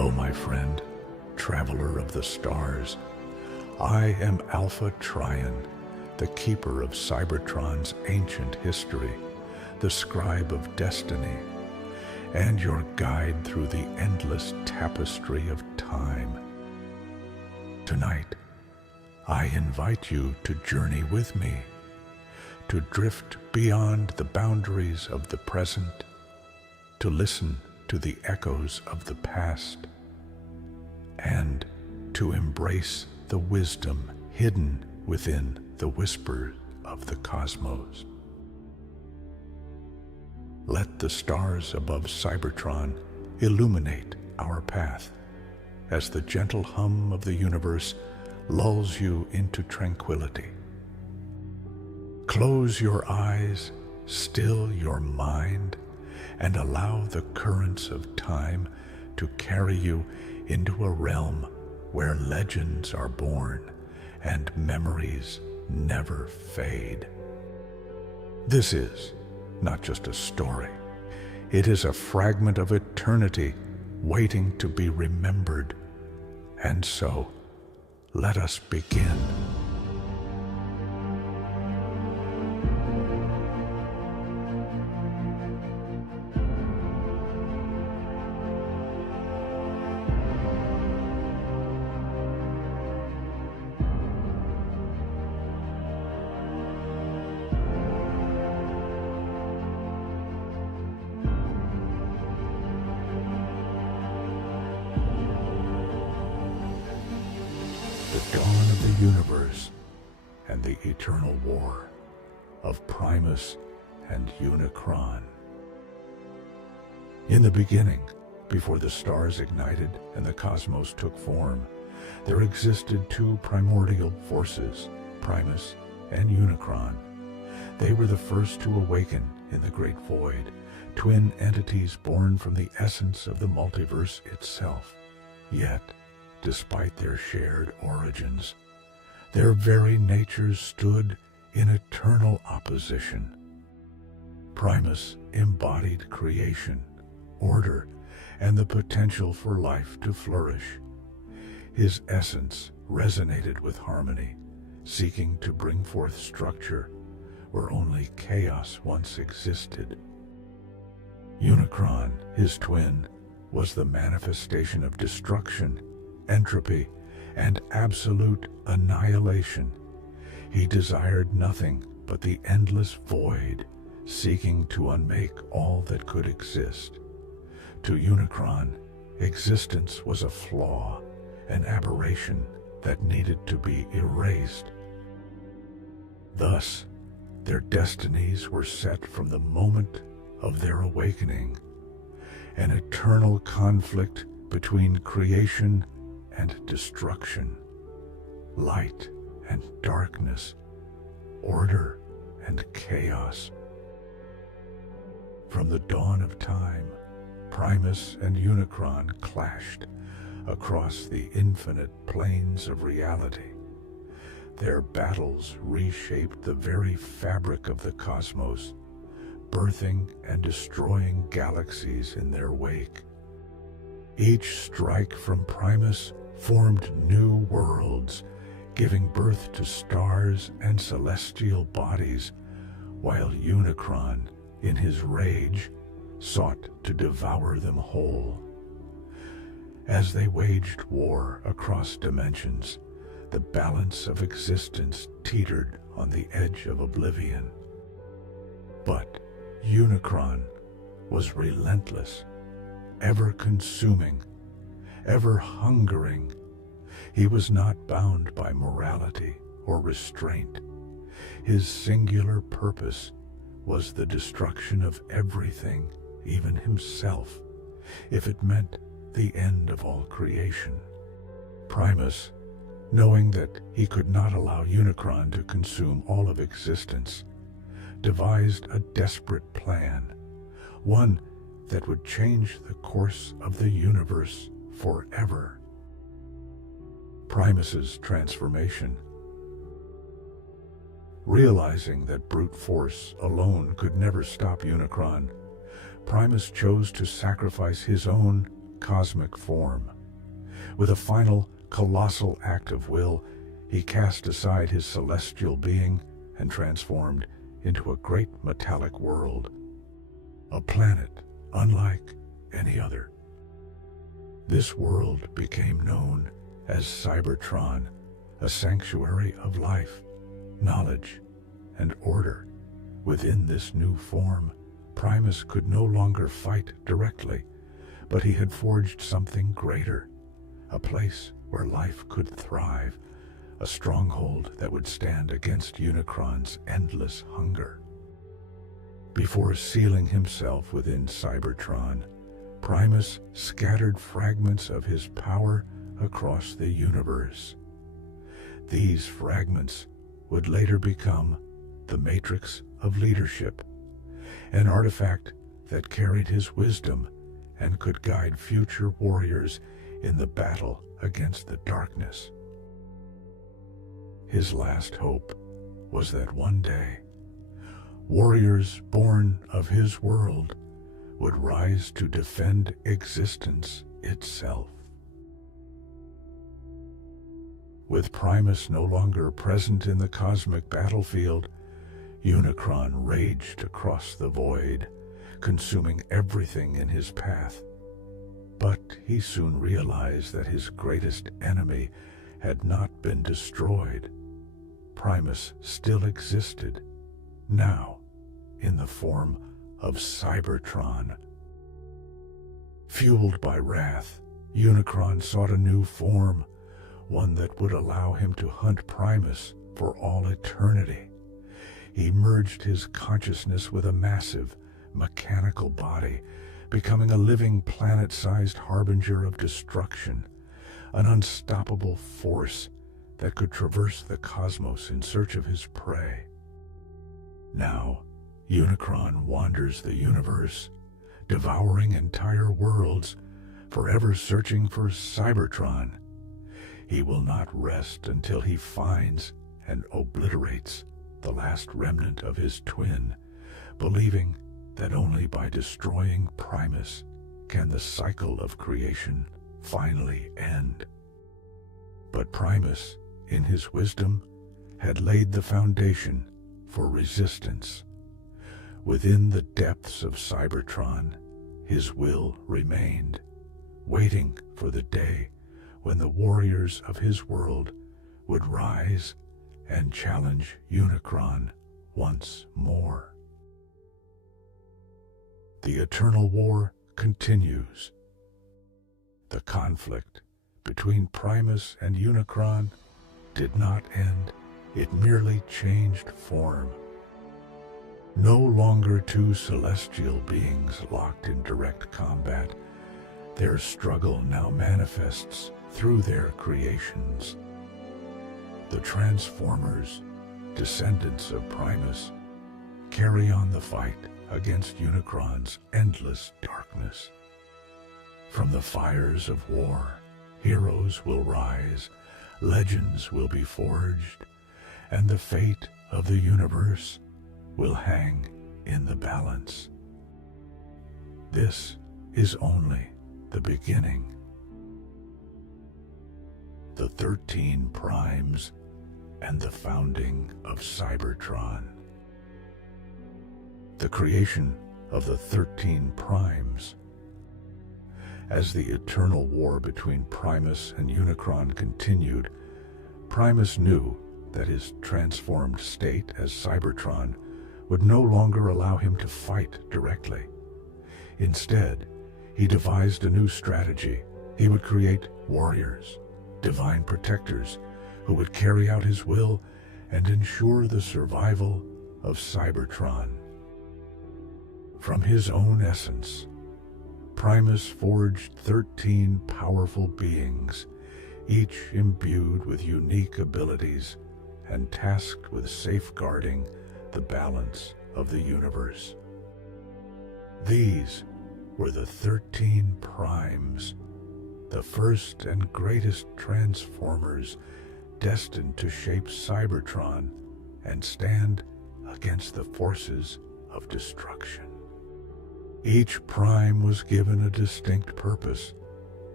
Hello, my friend, traveler of the stars. I am Alpha Trion, the keeper of Cybertron's ancient history, the scribe of destiny, and your guide through the endless tapestry of time. Tonight, I invite you to journey with me, to drift beyond the boundaries of the present, to listen to the echoes of the past, and to embrace the wisdom hidden within the whispers of the cosmos. Let the stars above Cybertron illuminate our path as the gentle hum of the universe lulls you into tranquility. Close your eyes, still your mind, and allow the currents of time to carry you into a realm where legends are born and memories never fade. This is not just a story. It is a fragment of eternity waiting to be remembered. And so, let us begin. The dawn of the universe and the eternal war of Primus and Unicron. In the beginning, before the stars ignited and the cosmos took form, there existed two primordial forces, Primus and Unicron. They were the first to awaken in the great void, twin entities born from the essence of the multiverse itself. Yet, despite their shared origins, their very natures stood in eternal opposition. Primus embodied creation, order, and the potential for life to flourish. His essence resonated with harmony, seeking to bring forth structure where only chaos once existed. Unicron, his twin, was the manifestation of destruction, entropy, and absolute annihilation. He desired nothing but the endless void, seeking to unmake all that could exist. To Unicron, existence was a flaw, an aberration that needed to be erased. Thus, their destinies were set from the moment of their awakening, an eternal conflict between creation and destruction, light and darkness, order and chaos. From the dawn of time, Primus and Unicron clashed across the infinite planes of reality. Their battles reshaped the very fabric of the cosmos, birthing and destroying galaxies in their wake. Each strike from Primus formed new worlds, giving birth to stars and celestial bodies, while Unicron, in his rage, sought to devour them whole. As they waged war across dimensions, the balance of existence teetered on the edge of oblivion. But Unicron was relentless, ever consuming, ever hungering. He was not bound by morality or restraint. His singular purpose was the destruction of everything, even himself, if it meant the end of all creation. Primus, knowing that he could not allow Unicron to consume all of existence, devised a desperate plan, one that would change the course of the universe forever. Primus's transformation. Realizing that brute force alone could never stop Unicron, Primus chose to sacrifice his own cosmic form. With a final, colossal act of will, he cast aside his celestial being and transformed into a great metallic world, a planet unlike any other. This world became known as Cybertron, a sanctuary of life, knowledge, and order. Within this new form, Primus could no longer fight directly, but he had forged something greater, a place where life could thrive, a stronghold that would stand against Unicron's endless hunger. Before sealing himself within Cybertron, Primus scattered fragments of his power across the universe. These fragments would later become the Matrix of Leadership, an artifact that carried his wisdom and could guide future warriors in the battle against the darkness. His last hope was that one day, warriors born of his world would rise to defend existence itself. With Primus no longer present in the cosmic battlefield, Unicron raged across the void, consuming everything in his path. But he soon realized that his greatest enemy had not been destroyed. Primus still existed, now in the form of Cybertron. Fueled by wrath, Unicron sought a new form, one that would allow him to hunt Primus for all eternity. He merged his consciousness with a massive, mechanical body, becoming a living planet-sized harbinger of destruction, an unstoppable force that could traverse the cosmos in search of his prey. Now, Unicron wanders the universe, devouring entire worlds, forever searching for Cybertron. He will not rest until he finds and obliterates the last remnant of his twin, believing that only by destroying Primus can the cycle of creation finally end. But Primus, in his wisdom, had laid the foundation for resistance. Within the depths of Cybertron, his will remained, waiting for the day when the warriors of his world would rise and challenge Unicron once more. The eternal war continues. The conflict between Primus and Unicron did not end, it merely changed form. No longer two celestial beings locked in direct combat, their struggle now manifests through their creations. The Transformers, descendants of Primus, carry on the fight against Unicron's endless darkness. From the fires of war, heroes will rise, legends will be forged, and the fate of the universe will hang in the balance. This is only the beginning. The 13 Primes and the founding of Cybertron. The creation of the 13 Primes. As the eternal war between Primus and Unicron continued, Primus knew that his transformed state as Cybertron would no longer allow him to fight directly. Instead, he devised a new strategy. He would create warriors, divine protectors, who would carry out his will and ensure the survival of Cybertron. From his own essence, Primus forged 13 powerful beings, each imbued with unique abilities and tasked with safeguarding the balance of the universe. These were the 13 Primes, the first and greatest Transformers destined to shape Cybertron and stand against the forces of destruction. Each Prime was given a distinct purpose,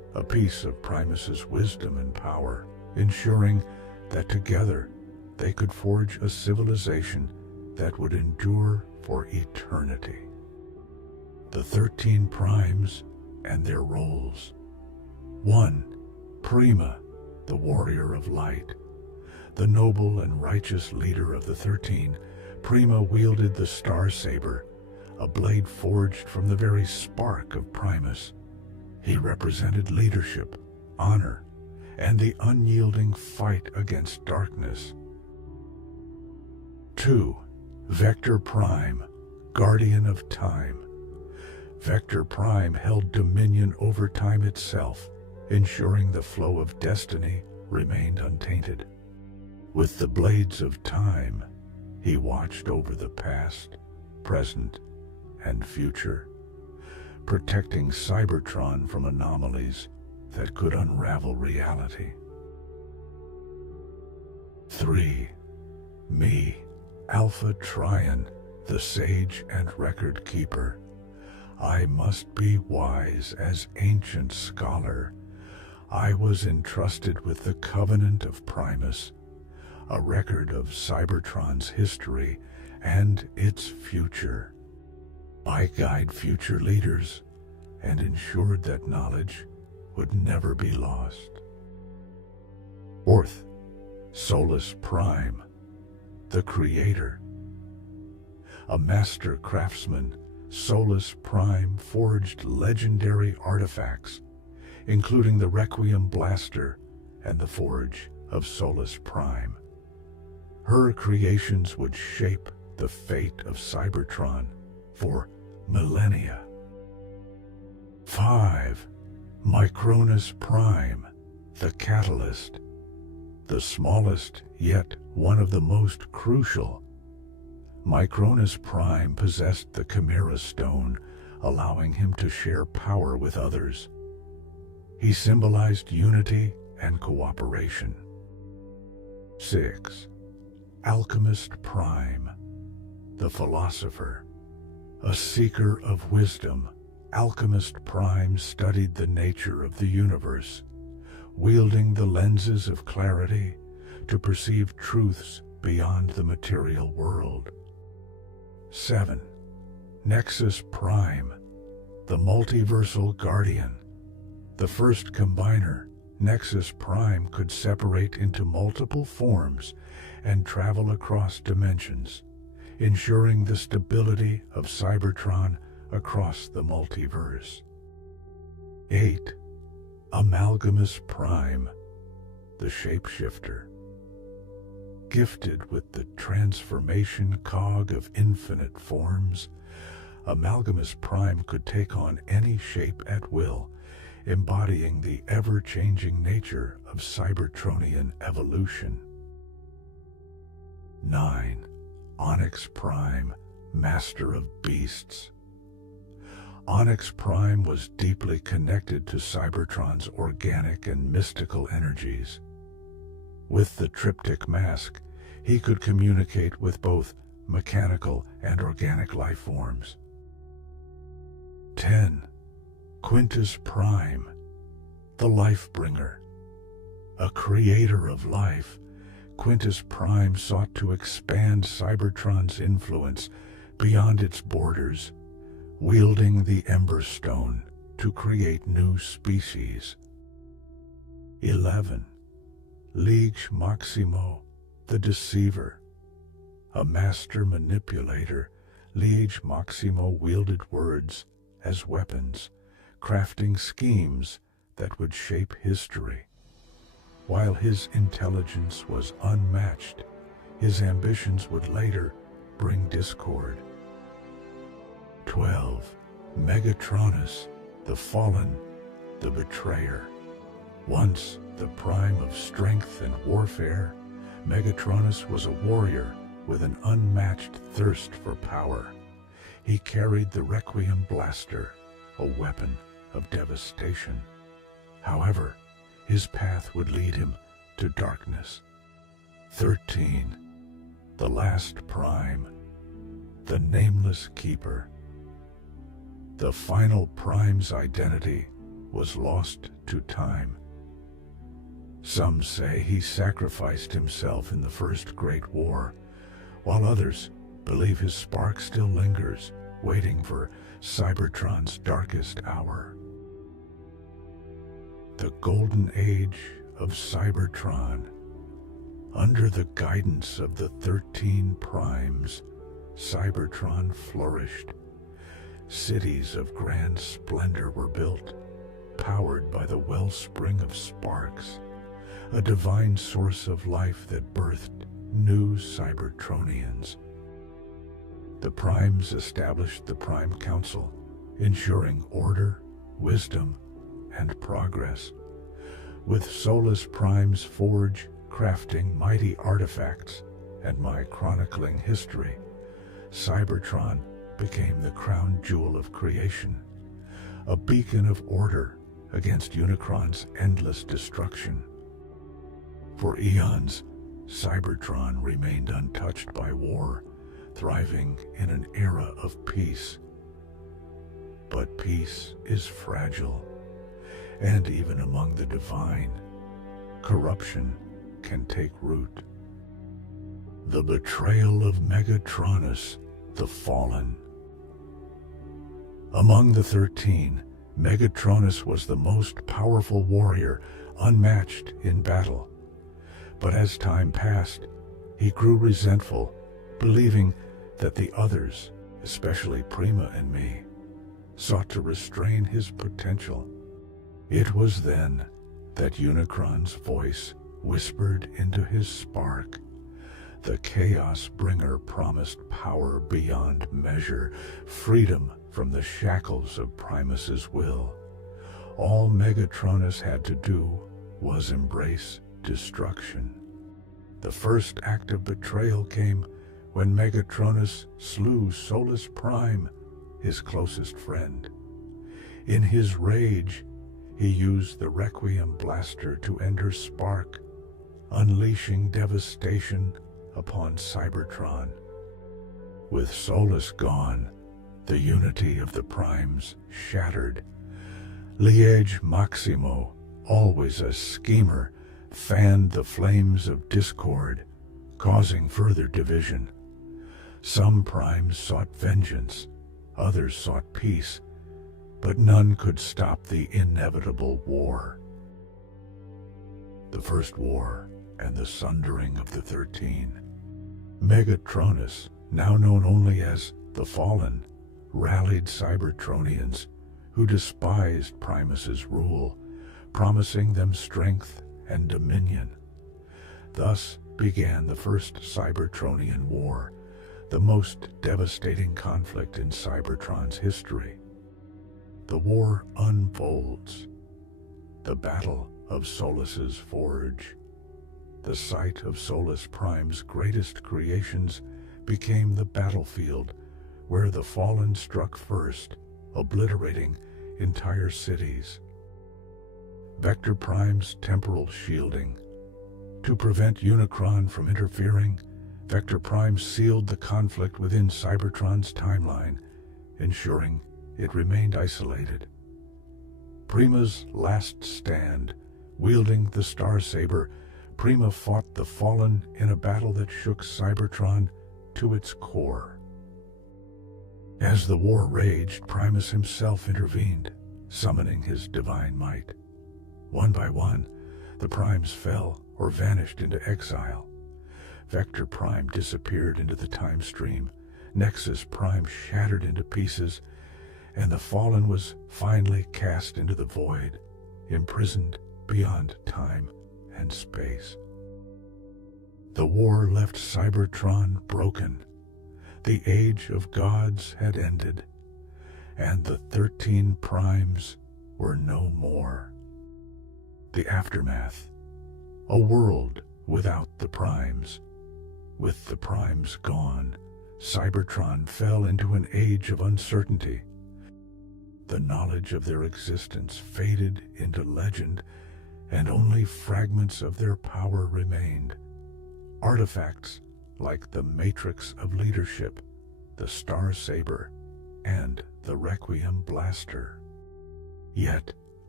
a piece of Primus's wisdom and power, ensuring that together they could forge a civilization that would endure for eternity. The 13 Primes and their roles. 1. Prima, the warrior of light. The noble and righteous leader of the 13, Prima wielded the Star Saber, a blade forged from the very spark of Primus. He represented leadership, honor, and the unyielding fight against darkness. 2. Vector Prime, guardian of time. Vector Prime held dominion over time itself, ensuring the flow of destiny remained untainted. With the blades of time, he watched over the past, present, and future, protecting Cybertron from anomalies that could unravel reality. 3. Me, Alpha Trion, the sage and record keeper. I must be wise as ancient scholar. I was entrusted with the covenant of Primus, a record of Cybertron's history and its future. I guide future leaders and ensured that knowledge would never be lost. 4th, Solus Prime, the creator. A master craftsman, Solus Prime forged legendary artifacts, including the Requiem Blaster and the Forge of Solus Prime. Her creations would shape the fate of Cybertron for millennia. 5. Mycronus Prime, the Catalyst. The smallest, yet one of the most crucial. Mycronus Prime possessed the Chimera Stone, allowing him to share power with others. He symbolized unity and cooperation. 6. Alchemist Prime, the Philosopher. A seeker of wisdom, Alchemist Prime studied the nature of the universe, wielding the lenses of clarity to perceive truths beyond the material world. 7. Nexus Prime, the multiversal guardian. The first combiner, Nexus Prime could separate into multiple forms and travel across dimensions, ensuring the stability of Cybertron across the multiverse. 8. Amalgamous Prime, the Shapeshifter. Gifted with the transformation cog of infinite forms, Amalgamous Prime could take on any shape at will, embodying the ever-changing nature of Cybertronian evolution. 9. Onyx Prime, Master of Beasts. Onyx Prime was deeply connected to Cybertron's organic and mystical energies. With the triptych mask, he could communicate with both mechanical and organic life forms. 10. Quintus Prime, the Life-Bringer. A creator of life, Quintus Prime sought to expand Cybertron's influence beyond its borders, wielding the Ember Stone to create new species. 11. Liege Maximo, the Deceiver. A master manipulator, Liege Maximo wielded words as weapons, crafting schemes that would shape history. While his intelligence was unmatched, his ambitions would later bring discord. 12. Megatronus, the Fallen, the Betrayer. Once the prime of strength and warfare, Megatronus was a warrior with an unmatched thirst for power. He carried the Requiem Blaster, a weapon of devastation. However, his path would lead him to darkness. 13. The Last Prime, the Nameless Keeper. The final prime's identity was lost to time. Some say he sacrificed himself in the First Great War, while others believe his spark still lingers, waiting for Cybertron's darkest hour. The Golden Age of Cybertron. Under the guidance of the 13 Primes, Cybertron flourished. Cities of grand splendor were built, powered by the wellspring of sparks, a divine source of life that birthed new Cybertronians. The Primes established the Prime Council, ensuring order, wisdom, and progress. With Solus Prime's forge crafting mighty artifacts and my chronicling history, Cybertron became the crown jewel of creation, a beacon of order against Unicron's endless destruction. For eons, Cybertron remained untouched by war, thriving in an era of peace. But peace is fragile, and even among the divine, corruption can take root. The betrayal of Megatronus, the Fallen. Among the 13, Megatronus was the most powerful warrior, unmatched in battle. But as time passed, he grew resentful, believing that the others, especially Prima and me, sought to restrain his potential. It was then that Unicron's voice whispered into his spark. The Chaos Bringer promised power beyond measure, freedom from the shackles of Primus's will. All Megatronus had to do was embrace destruction. The first act of betrayal came when Megatronus slew Solus Prime, his closest friend. In his rage, he used the Requiem blaster to end her spark, unleashing devastation upon Cybertron. With Solus gone, the unity of the Primes shattered. Liege Maximo, always a schemer, fanned the flames of discord, causing further division. Some Primes sought vengeance, others sought peace, but none could stop the inevitable war. The First War and the Sundering of the 13. Megatronus, now known only as the Fallen, rallied Cybertronians who despised Primus's rule, promising them strength and dominion. Thus began the First Cybertronian War, the most devastating conflict in Cybertron's history. The war unfolds. The Battle of Solus's Forge. The site of Solus Prime's greatest creations became the battlefield where the Fallen struck first, obliterating entire cities. Vector Prime's temporal shielding. To prevent Unicron from interfering, Vector Prime sealed the conflict within Cybertron's timeline, ensuring it remained isolated. Prima's last stand. Wielding the Star Saber, Prima fought the Fallen in a battle that shook Cybertron to its core. As the war raged, Primus himself intervened, summoning his divine might. One by one, the Primes fell or vanished into exile. Vector Prime disappeared into the time stream, Nexus Prime shattered into pieces, and the Fallen was finally cast into the void, imprisoned beyond time and space. The war left Cybertron broken. The Age of Gods had ended, and the 13 Primes were no more. The aftermath. A world without the Primes. With the Primes gone, Cybertron fell into an age of uncertainty. The knowledge of their existence faded into legend, and only fragments of their power remained. Artifacts like the Matrix of Leadership, the Star Saber, and the Requiem Blaster. Yet,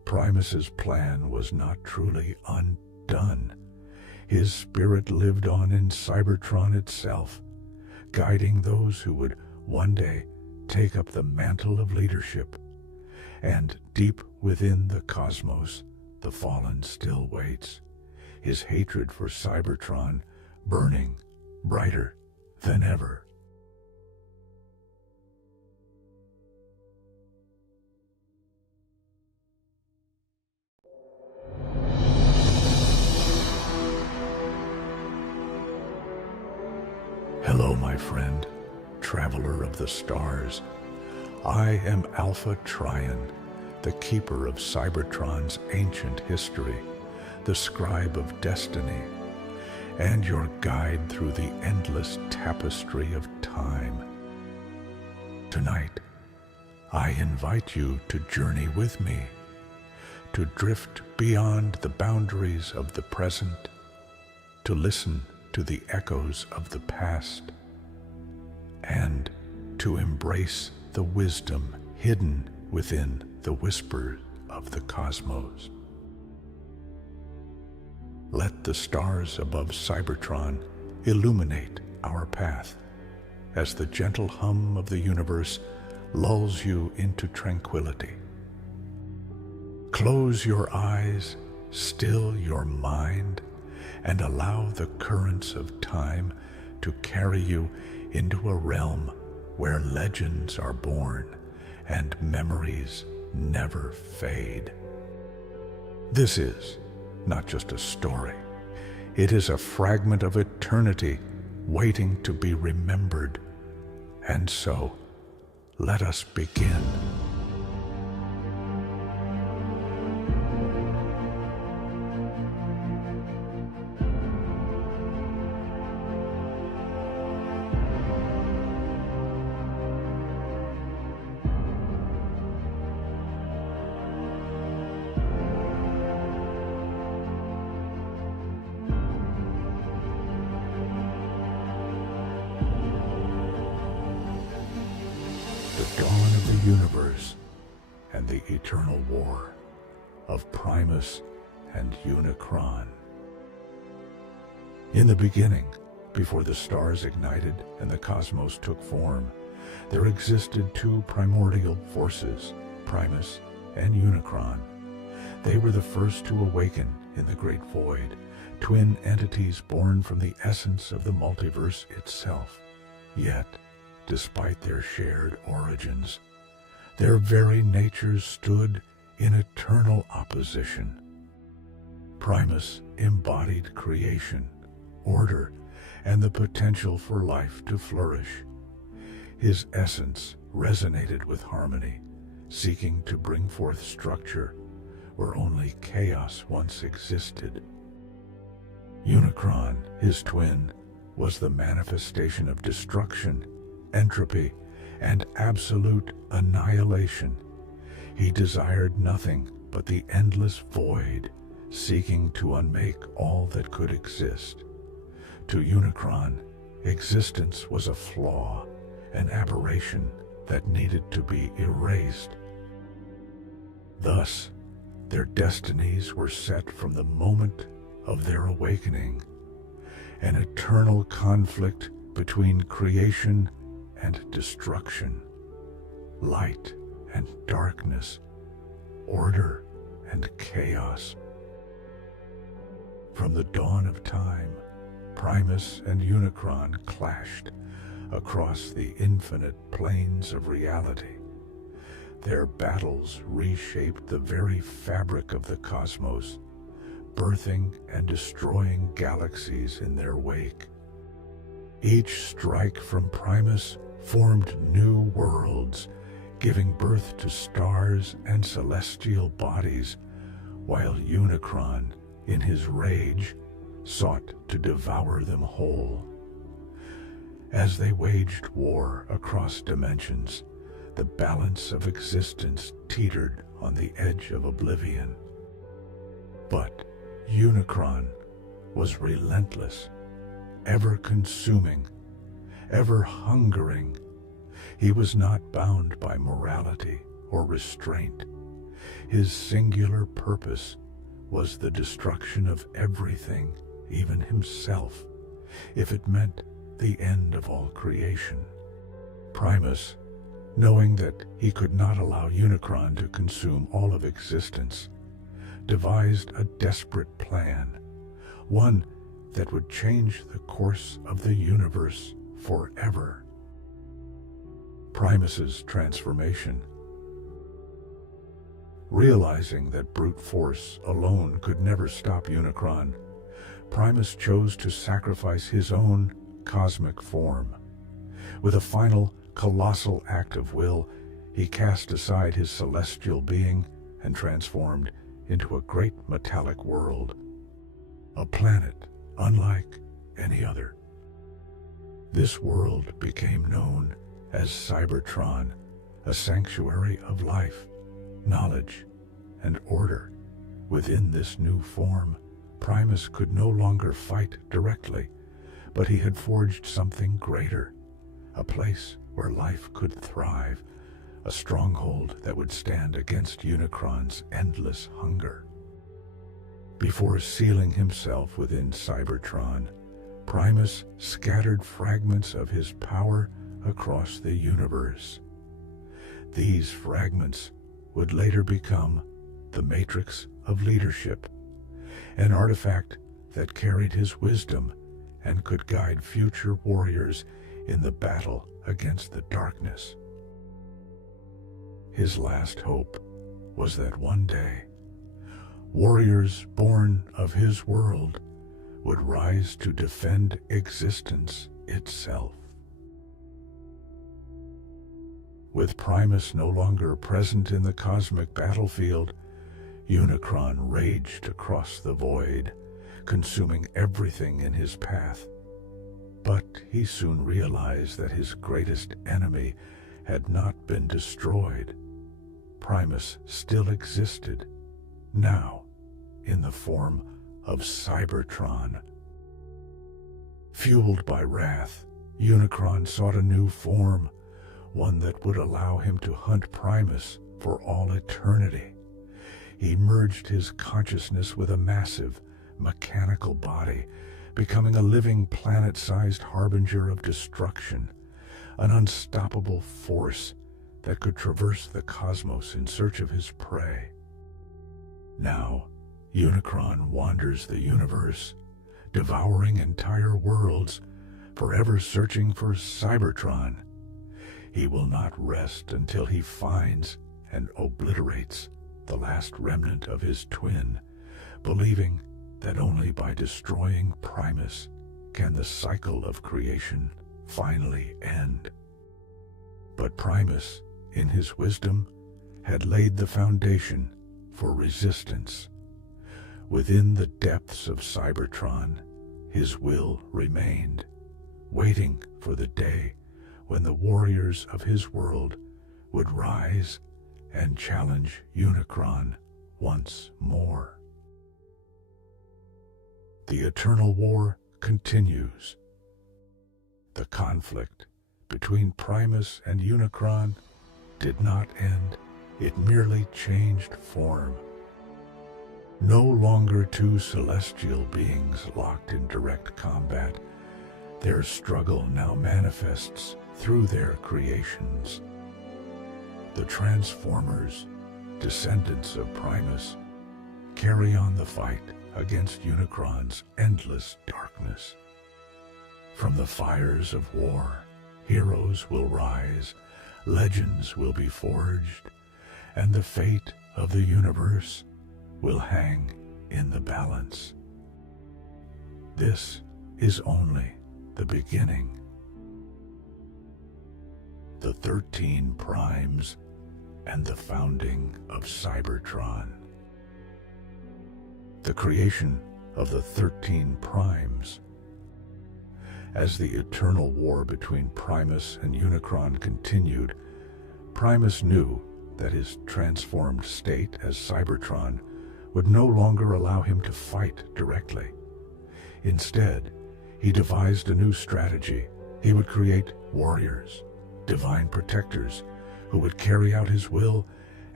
Primus's plan was not truly undone. His spirit lived on in Cybertron itself, guiding those who would one day take up the mantle of leadership. And deep within the cosmos, the fallen still waits, his hatred for Cybertron burning brighter than ever. Hello, my friend, traveler of the stars. I am Alpha Trion, the keeper of Cybertron's ancient history, the scribe of destiny, and your guide through the endless tapestry of time. Tonight, I invite you to journey with me, to drift beyond the boundaries of the present, to listen to the echoes of the past, and to embrace the wisdom hidden within the whispers of the cosmos. Let the stars above Cybertron illuminate our path as the gentle hum of the universe lulls you into tranquility. Close your eyes, still your mind, and allow the currents of time to carry you into a realm where legends are born and memories never fade. This is not just a story. It is a fragment of eternity waiting to be remembered. And so, let us begin. The dawn of the universe and the eternal war of Primus and Unicron. In the beginning, before the stars ignited and the cosmos took form, there existed two primordial forces, Primus and Unicron. They were the first to awaken in the great void, twin entities born from the essence of the multiverse itself. Yet, despite their shared origins, their very natures stood in eternal opposition. Primus embodied creation, order, and the potential for life to flourish. His essence resonated with harmony, seeking to bring forth structure where only chaos once existed. Unicron, his twin, was the manifestation of destruction, entropy, and absolute annihilation. He desired nothing but the endless void, seeking to unmake all that could exist. To Unicron, existence was a flaw, an aberration that needed to be erased. Thus, their destinies were set from the moment of their awakening, an eternal conflict between creation and destruction, light and darkness, order and chaos. From the dawn of time, Primus and Unicron clashed across the infinite planes of reality. Their battles reshaped the very fabric of the cosmos, birthing and destroying galaxies in their wake. Each strike from Primus formed new worlds, giving birth to stars and celestial bodies, while Unicron, in his rage, sought to devour them whole. As they waged war across dimensions, the balance of existence teetered on the edge of oblivion. But Unicron was relentless, ever-consuming, ever-hungering. He was not bound by morality or restraint. His singular purpose was the destruction of everything, even himself, if it meant the end of all creation. Primus, knowing that he could not allow Unicron to consume all of existence, devised a desperate plan, one that would change the course of the universe forever. Primus's transformation. Realizing that brute force alone could never stop Unicron, Primus chose to sacrifice his own cosmic form. With a final, colossal act of will, he cast aside his celestial being and transformed into a great metallic world, a planet unlike any other. This world became known as Cybertron, a sanctuary of life, knowledge, and order. Within this new form, Primus could no longer fight directly, but he had forged something greater, a place where life could thrive, a stronghold that would stand against Unicron's endless hunger. Before sealing himself within Cybertron, Primus scattered fragments of his power across the universe. These fragments would later become the Matrix of Leadership, an artifact that carried his wisdom and could guide future warriors in the battle against the darkness. His last hope was that one day, warriors born of his world would rise to defend existence itself. With Primus no longer present in the cosmic battlefield, Unicron raged across the void, consuming everything in his path. But he soon realized that his greatest enemy had not been destroyed. Primus still existed, now in the form of Cybertron. Fueled by wrath, Unicron sought a new form, one that would allow him to hunt Primus for all eternity. He merged his consciousness with a massive, mechanical body, becoming a living planet-sized harbinger of destruction, an unstoppable force that could traverse the cosmos in search of his prey. Now, Unicron wanders the universe, devouring entire worlds, forever searching for Cybertron. He will not rest until he finds and obliterates the last remnant of his twin, believing that only by destroying Primus can the cycle of creation finally end. But Primus, in his wisdom, had laid the foundation for resistance. Within the depths of Cybertron, his will remained, waiting for the day when the warriors of his world would rise and challenge Unicron once more. The eternal war continues. The conflict between Primus and Unicron did not end, it merely changed form. No longer two celestial beings locked in direct combat, their struggle now manifests through their creations. The Transformers, descendants of Primus, carry on the fight against Unicron's endless darkness. From the fires of war, heroes will rise, legends will be forged, and the fate of the universe will hang in the balance. This is only the beginning. The 13 Primes and the founding of Cybertron. The creation of the 13 Primes. As the eternal war between Primus and Unicron continued, Primus knew that his transformed state as Cybertron would no longer allow him to fight directly. Instead, he devised a new strategy. He would create warriors, divine protectors, who would carry out his will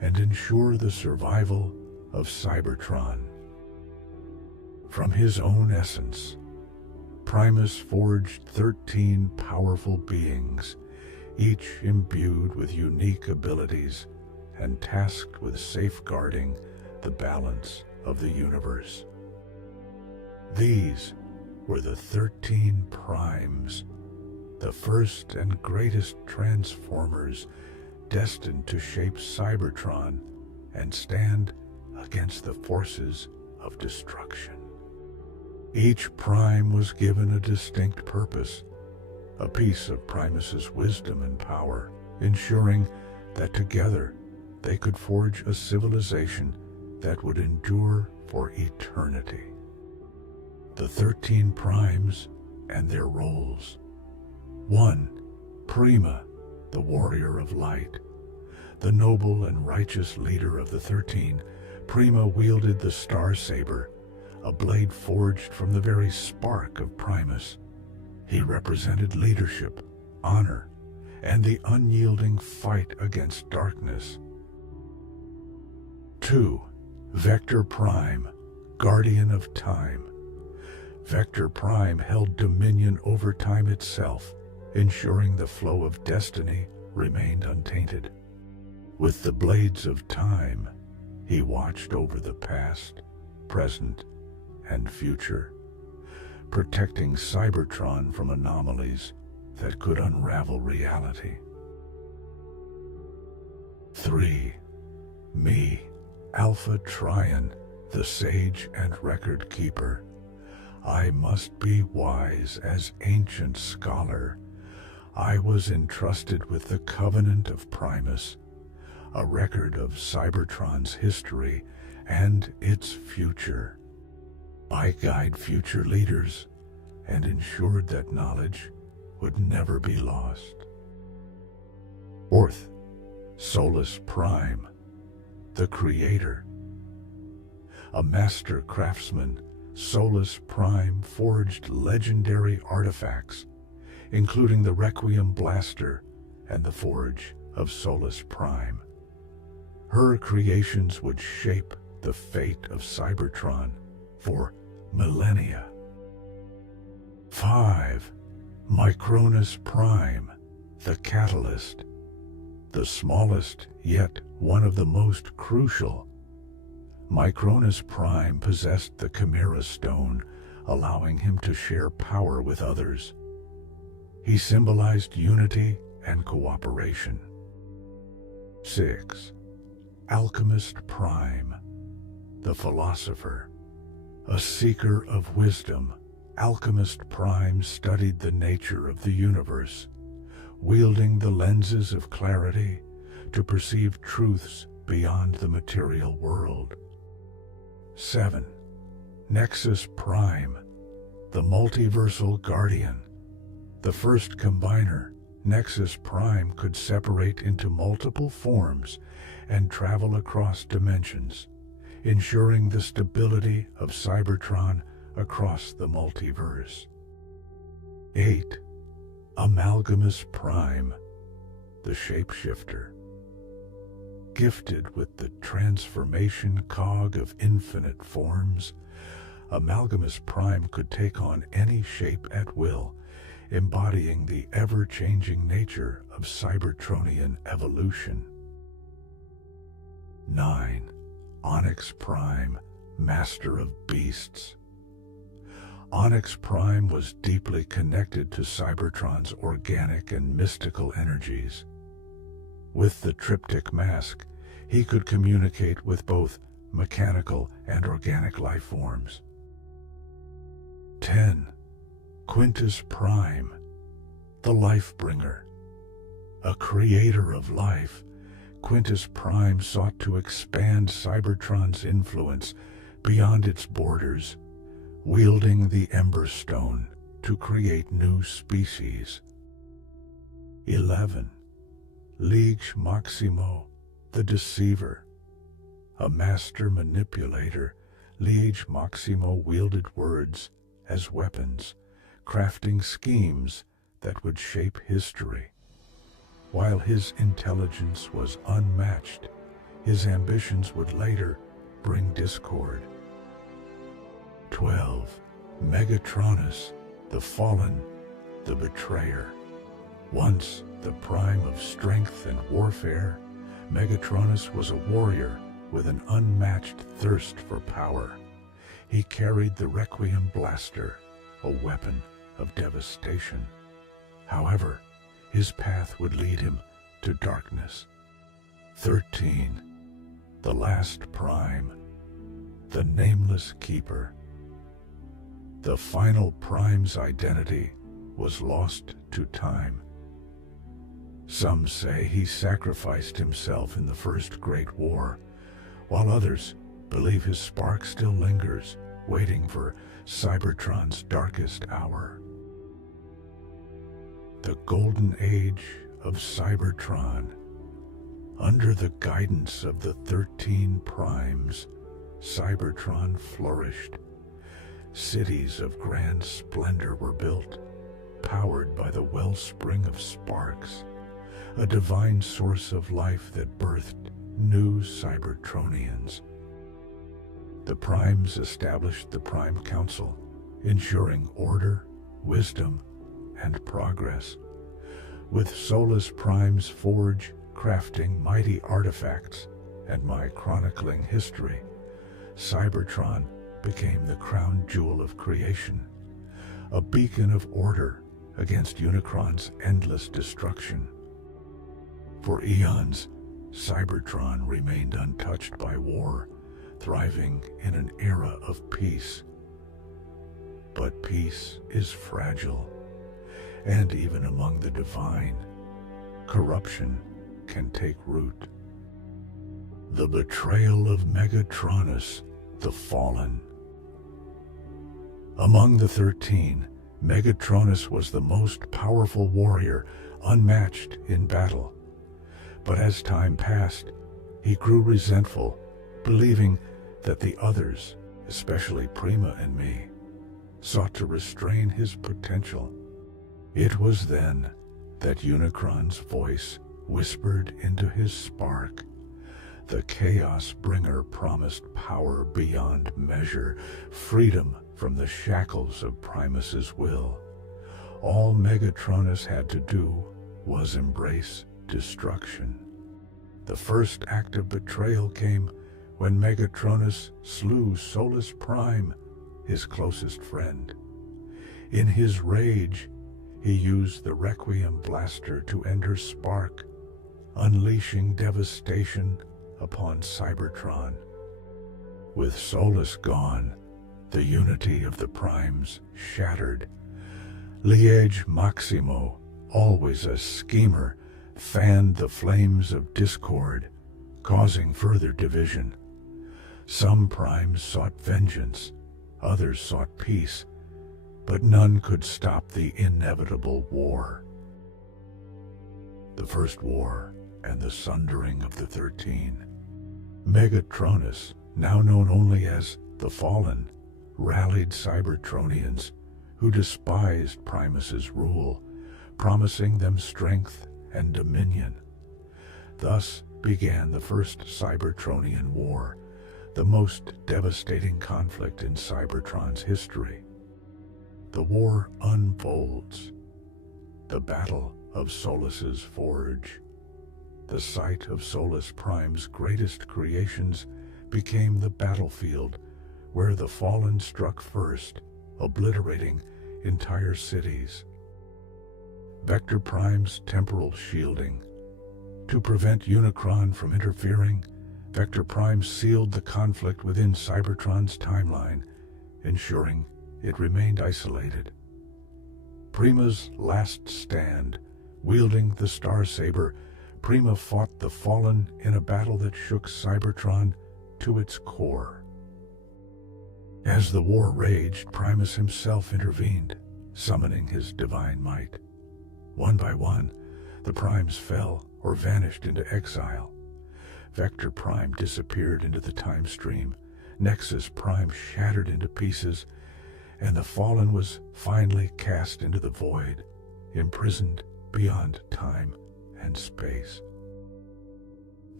and ensure the survival of Cybertron. From his own essence, Primus forged 13 powerful beings, each imbued with unique abilities and tasked with safeguarding the balance of the universe. These were the 13 Primes, the first and greatest transformers destined to shape Cybertron and stand against the forces of destruction. Each Prime was given a distinct purpose, a piece of Primus's wisdom and power, ensuring that together they could forge a civilization that would endure for eternity. The 13 Primes and their roles. 1. Prima, the warrior of light. The noble and righteous leader of the 13, Prima wielded the Star Saber, a blade forged from the very spark of Primus. He represented leadership, honor, and the unyielding fight against darkness. 2. Vector Prime, guardian of time. Vector Prime held dominion over time itself, ensuring the flow of destiny remained untainted. With the blades of time, he watched over the past, present, and future, protecting Cybertron from anomalies that could unravel reality. 3. Me, Alpha Trion, the sage and record keeper. I must be wise as ancient scholar. I was entrusted with the Covenant of Primus, a record of Cybertron's history and its future. I guide future leaders and ensured that knowledge would never be lost. 4th, Solus Prime, the creator. A master craftsman, Solus Prime forged legendary artifacts, including the Requiem Blaster and the Forge of Solus Prime. Her creations would shape the fate of Cybertron for millennia. 5. Mycronus Prime, the Catalyst. The smallest, yet one of the most crucial. Mycronus Prime possessed the Chimera Stone, allowing him to share power with others. He symbolized unity and cooperation. 6. Alchemist Prime, the Philosopher. A seeker of wisdom, Alchemist Prime studied the nature of the universe, wielding the lenses of clarity to perceive truths beyond the material world. 7. Nexus Prime, the Multiversal Guardian. The first combiner, Nexus Prime could separate into multiple forms and travel across dimensions, ensuring the stability of Cybertron across the multiverse. 8. Amalgamus Prime, the Shapeshifter. Gifted with the transformation cog of infinite forms, Amalgamus Prime could take on any shape at will, embodying the ever-changing nature of Cybertronian evolution. 9. Onyx Prime, Master of Beasts. Onyx Prime was deeply connected to Cybertron's organic and mystical energies. With the triptych mask, he could communicate with both mechanical and organic life forms. 10. Quintus Prime, the Life-Bringer. A creator of life, Quintus Prime sought to expand Cybertron's influence beyond its borders, wielding the Ember Stone to create new species. 11. Liege Maximo, the Deceiver. A master manipulator, Liege Maximo wielded words as weapons, crafting schemes that would shape history. While his intelligence was unmatched, his ambitions would later bring discord. 12. Megatronus, the Fallen, the Betrayer. Once the prime of strength and warfare, Megatronus was a warrior with an unmatched thirst for power. He carried the Requiem Blaster, a weapon of devastation. However, his path would lead him to darkness. 13. The last prime, the Nameless Keeper. The final prime's identity was lost to time. Some say he sacrificed himself in the First Great War, while others believe his spark still lingers, waiting for Cybertron's darkest hour. The Golden Age of Cybertron. Under the guidance of the 13 primes, Cybertron flourished. Cities of grand splendor were built, powered by the wellspring of sparks, a divine source of life that birthed new Cybertronians. The primes established the Prime Council, ensuring order, wisdom, and progress. With Solus Prime's forge crafting mighty artifacts and my chronicling history, Cybertron became the crown jewel of creation, a beacon of order against Unicron's endless destruction. For eons, Cybertron remained untouched by war, thriving in an era of peace. But peace is fragile, and even among the divine, corruption can take root. The betrayal of Megatronus, the Fallen. Among the 13, Megatronus was the most powerful warrior, unmatched in battle. But as time passed, he grew resentful, believing that the others, especially Prima and me, sought to restrain his potential. It was then that Unicron's voice whispered into his spark. The Chaos Bringer promised power beyond measure, freedom from the shackles of Primus's will. All Megatronus had to do was embrace destruction. The first act of betrayal came when Megatronus slew Solus Prime, his closest friend. In his rage, he used the Requiem Blaster to end her spark, unleashing devastation upon Cybertron. With Solus gone, the unity of the primes shattered. Liege Maximo, always a schemer, fanned the flames of discord, causing further division. Some primes sought vengeance, others sought peace, but none could stop the inevitable war. The First War and the Sundering of the 13. Megatronus, now known only as the Fallen, rallied Cybertronians who despised Primus's rule, promising them strength and dominion. Thus began the First Cybertronian War, the most devastating conflict in Cybertron's history. The war unfolds. The Battle of Solus's Forge. The site of Solus Prime's greatest creations became the battlefield where the Fallen struck first, obliterating entire cities. Vector Prime's temporal shielding. To prevent Unicron from interfering, Vector Prime sealed the conflict within Cybertron's timeline, ensuring it remained isolated. Prima's last stand. Wielding the Star Saber, Prima fought the Fallen in a battle that shook Cybertron to its core. As the war raged, Primus himself intervened, summoning his divine might. One by one, the primes fell or vanished into exile. Vector Prime disappeared into the time stream, Nexus Prime shattered into pieces, and the Fallen was finally cast into the void, imprisoned beyond time and space.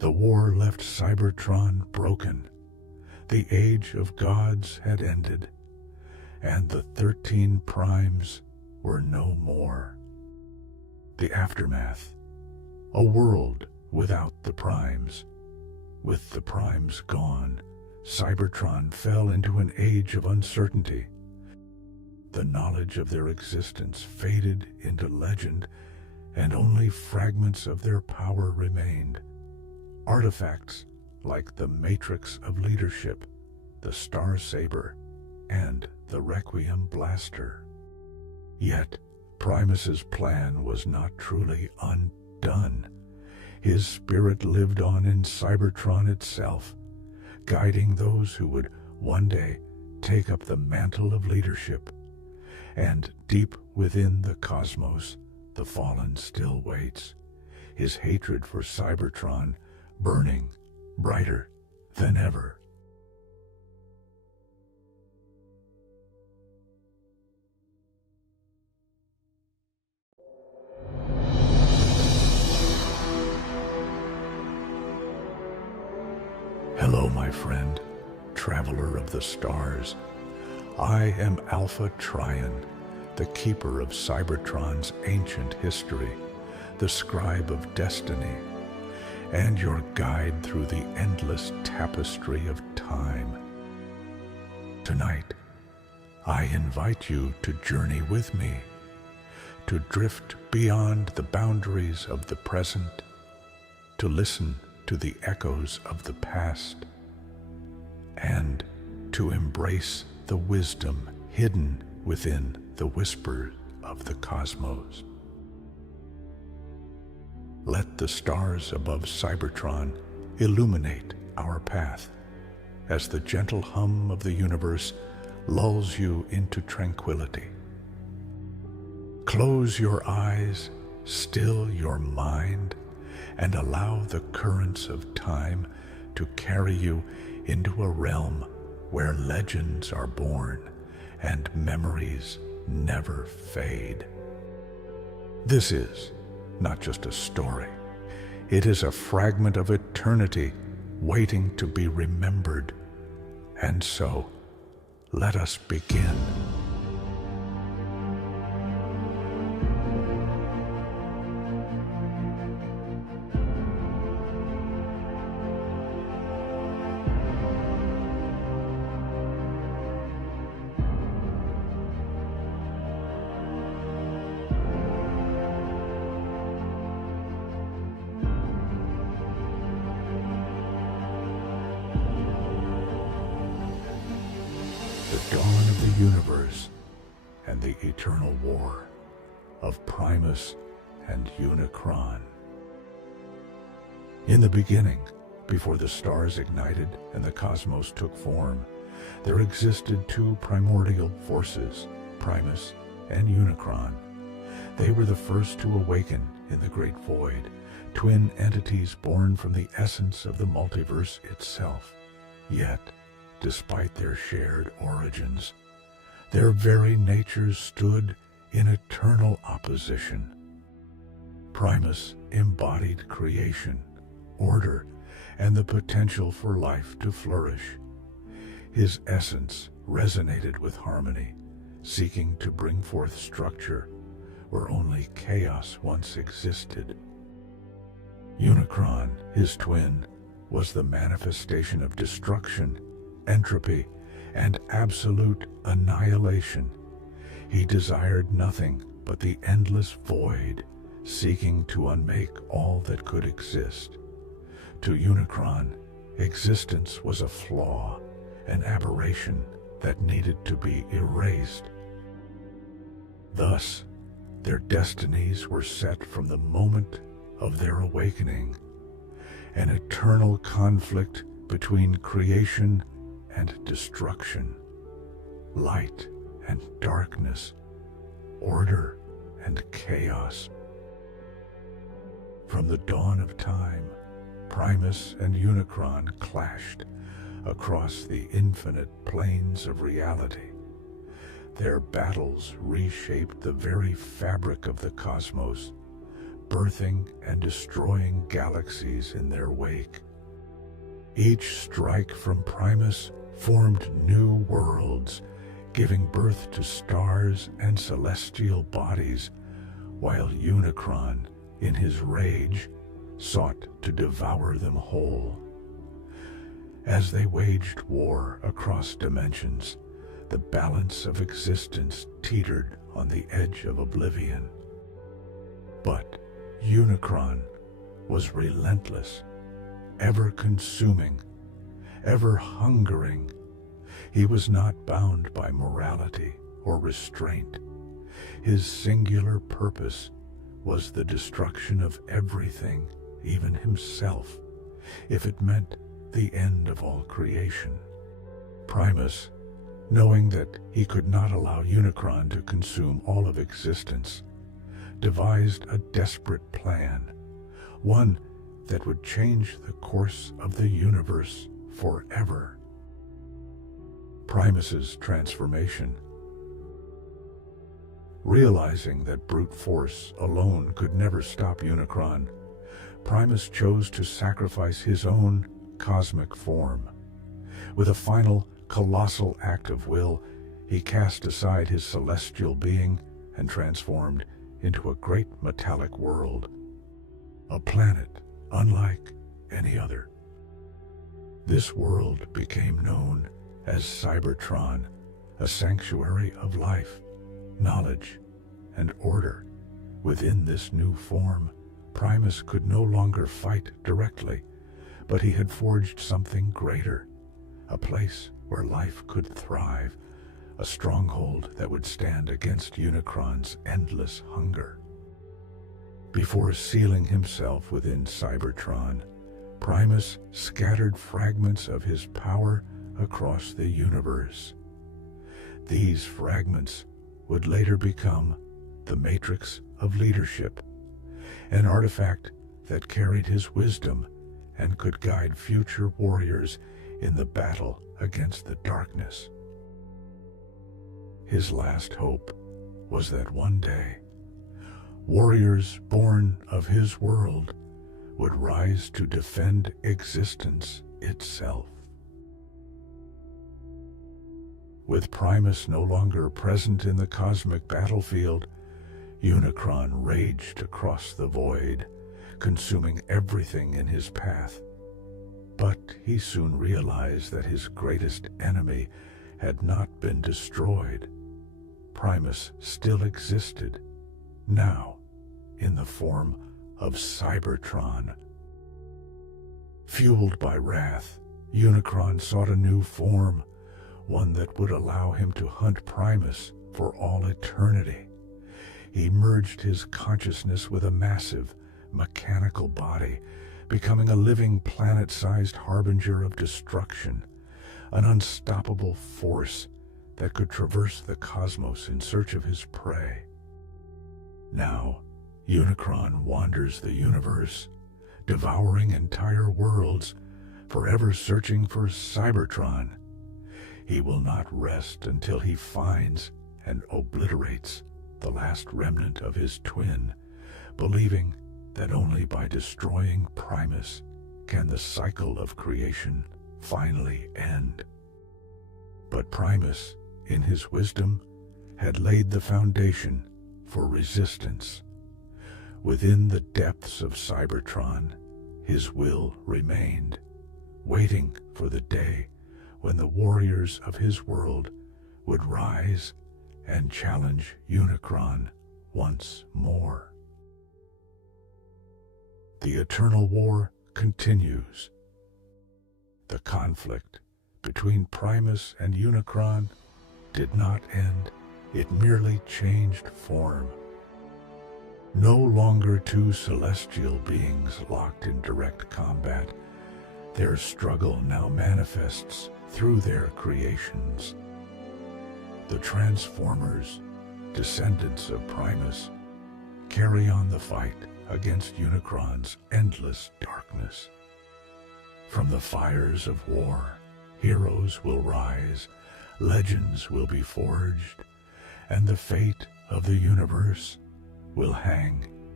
The war left Cybertron broken. The age of gods had ended, and the 13 primes were no more. The aftermath, a world without the primes. With the primes gone, Cybertron fell into an age of uncertainty. The knowledge of their existence faded into legend, and only fragments of their power remained. Artifacts like the Matrix of Leadership, the Star Saber, and the Requiem Blaster. Yet, Primus's plan was not truly undone. His spirit lived on in Cybertron itself, guiding those who would one day take up the mantle of leadership. And deep within the cosmos, the Fallen still waits, his hatred for Cybertron burning brighter than ever. Hello, my friend, traveler of the stars. I am Alpha Trion, the keeper of Cybertron's ancient history, the scribe of destiny, and your guide through the endless tapestry of time. Tonight, I invite you to journey with me, to drift beyond the boundaries of the present, to listen to the echoes of the past, and to embrace the wisdom hidden within the whispers of the cosmos. Let the stars above Cybertron illuminate our path as the gentle hum of the universe lulls you into tranquility. Close your eyes, still your mind, and allow the currents of time to carry you into a realm where legends are born and memories never fade. This is not just a story. It is a fragment of eternity waiting to be remembered. And so, let us begin. The dawn of the universe and the eternal war of Primus and Unicron. In the beginning, before the stars ignited and the cosmos took form, there existed two primordial forces, Primus and Unicron. They were the first to awaken in the Great Void, twin entities born from the essence of the multiverse itself. Yet, despite their shared origins, their very natures stood in eternal opposition. Primus embodied creation, order, and the potential for life to flourish. His essence resonated with harmony, seeking to bring forth structure where only chaos once existed. Unicron, his twin, was the manifestation of destruction, entropy, and absolute annihilation. He desired nothing but the endless void, seeking to unmake all that could exist. To Unicron, existence was a flaw, an aberration that needed to be erased. Thus, their destinies were set from the moment of their awakening, an eternal conflict between creation and destruction, light and darkness, order and chaos. From the dawn of time, Primus and Unicron clashed across the infinite planes of reality. Their battles reshaped the very fabric of the cosmos, birthing and destroying galaxies in their wake. Each strike from Primus formed new worlds, giving birth to stars and celestial bodies, while Unicron, in his rage, sought to devour them whole. As they waged war across dimensions, the balance of existence teetered on the edge of oblivion. But Unicron was relentless, ever consuming, ever hungering. He was not bound by morality or restraint. His singular purpose was the destruction of everything, even himself, if it meant the end of all creation. Primus, knowing that he could not allow Unicron to consume all of existence, devised a desperate plan, one that would change the course of the universe forever. Primus's transformation. Realizing that brute force alone could never stop Unicron, Primus chose to sacrifice his own cosmic form. With a final, colossal act of will, he cast aside his celestial being and transformed into a great metallic world, a planet unlike any other. This world became known as Cybertron, a sanctuary of life, knowledge, and order. Within this new form, Primus could no longer fight directly, but he had forged something greater, a place where life could thrive, a stronghold that would stand against Unicron's endless hunger. Before sealing himself within Cybertron, Primus scattered fragments of his power across the universe. These fragments would later become the Matrix of Leadership, an artifact that carried his wisdom and could guide future warriors in the battle against the darkness. His last hope was that one day, warriors born of his world would rise to defend existence itself. With Primus no longer present in the cosmic battlefield, Unicron raged across the void, consuming everything in his path. But he soon realized that his greatest enemy had not been destroyed. Primus still existed, now in the form of Cybertron. Fueled by wrath, Unicron sought a new form, one that would allow him to hunt Primus for all eternity. He merged his consciousness with a massive, mechanical body, becoming a living planet-sized harbinger of destruction, an unstoppable force that could traverse the cosmos in search of his prey. Now, Unicron wanders the universe, devouring entire worlds, forever searching for Cybertron. He will not rest until he finds and obliterates the last remnant of his twin, believing that only by destroying Primus can the cycle of creation finally end. But Primus, in his wisdom, had laid the foundation for resistance. Within the depths of Cybertron, his will remained, waiting for the day when the warriors of his world would rise and challenge Unicron once more. The eternal war continues. The conflict between Primus and Unicron did not end, it merely changed form. No longer two celestial beings locked in direct combat, their struggle now manifests through their creations. The Transformers, descendants of Primus, carry on the fight against Unicron's endless darkness. From the fires of war, heroes will rise, legends will be forged, and the fate of the universe will hang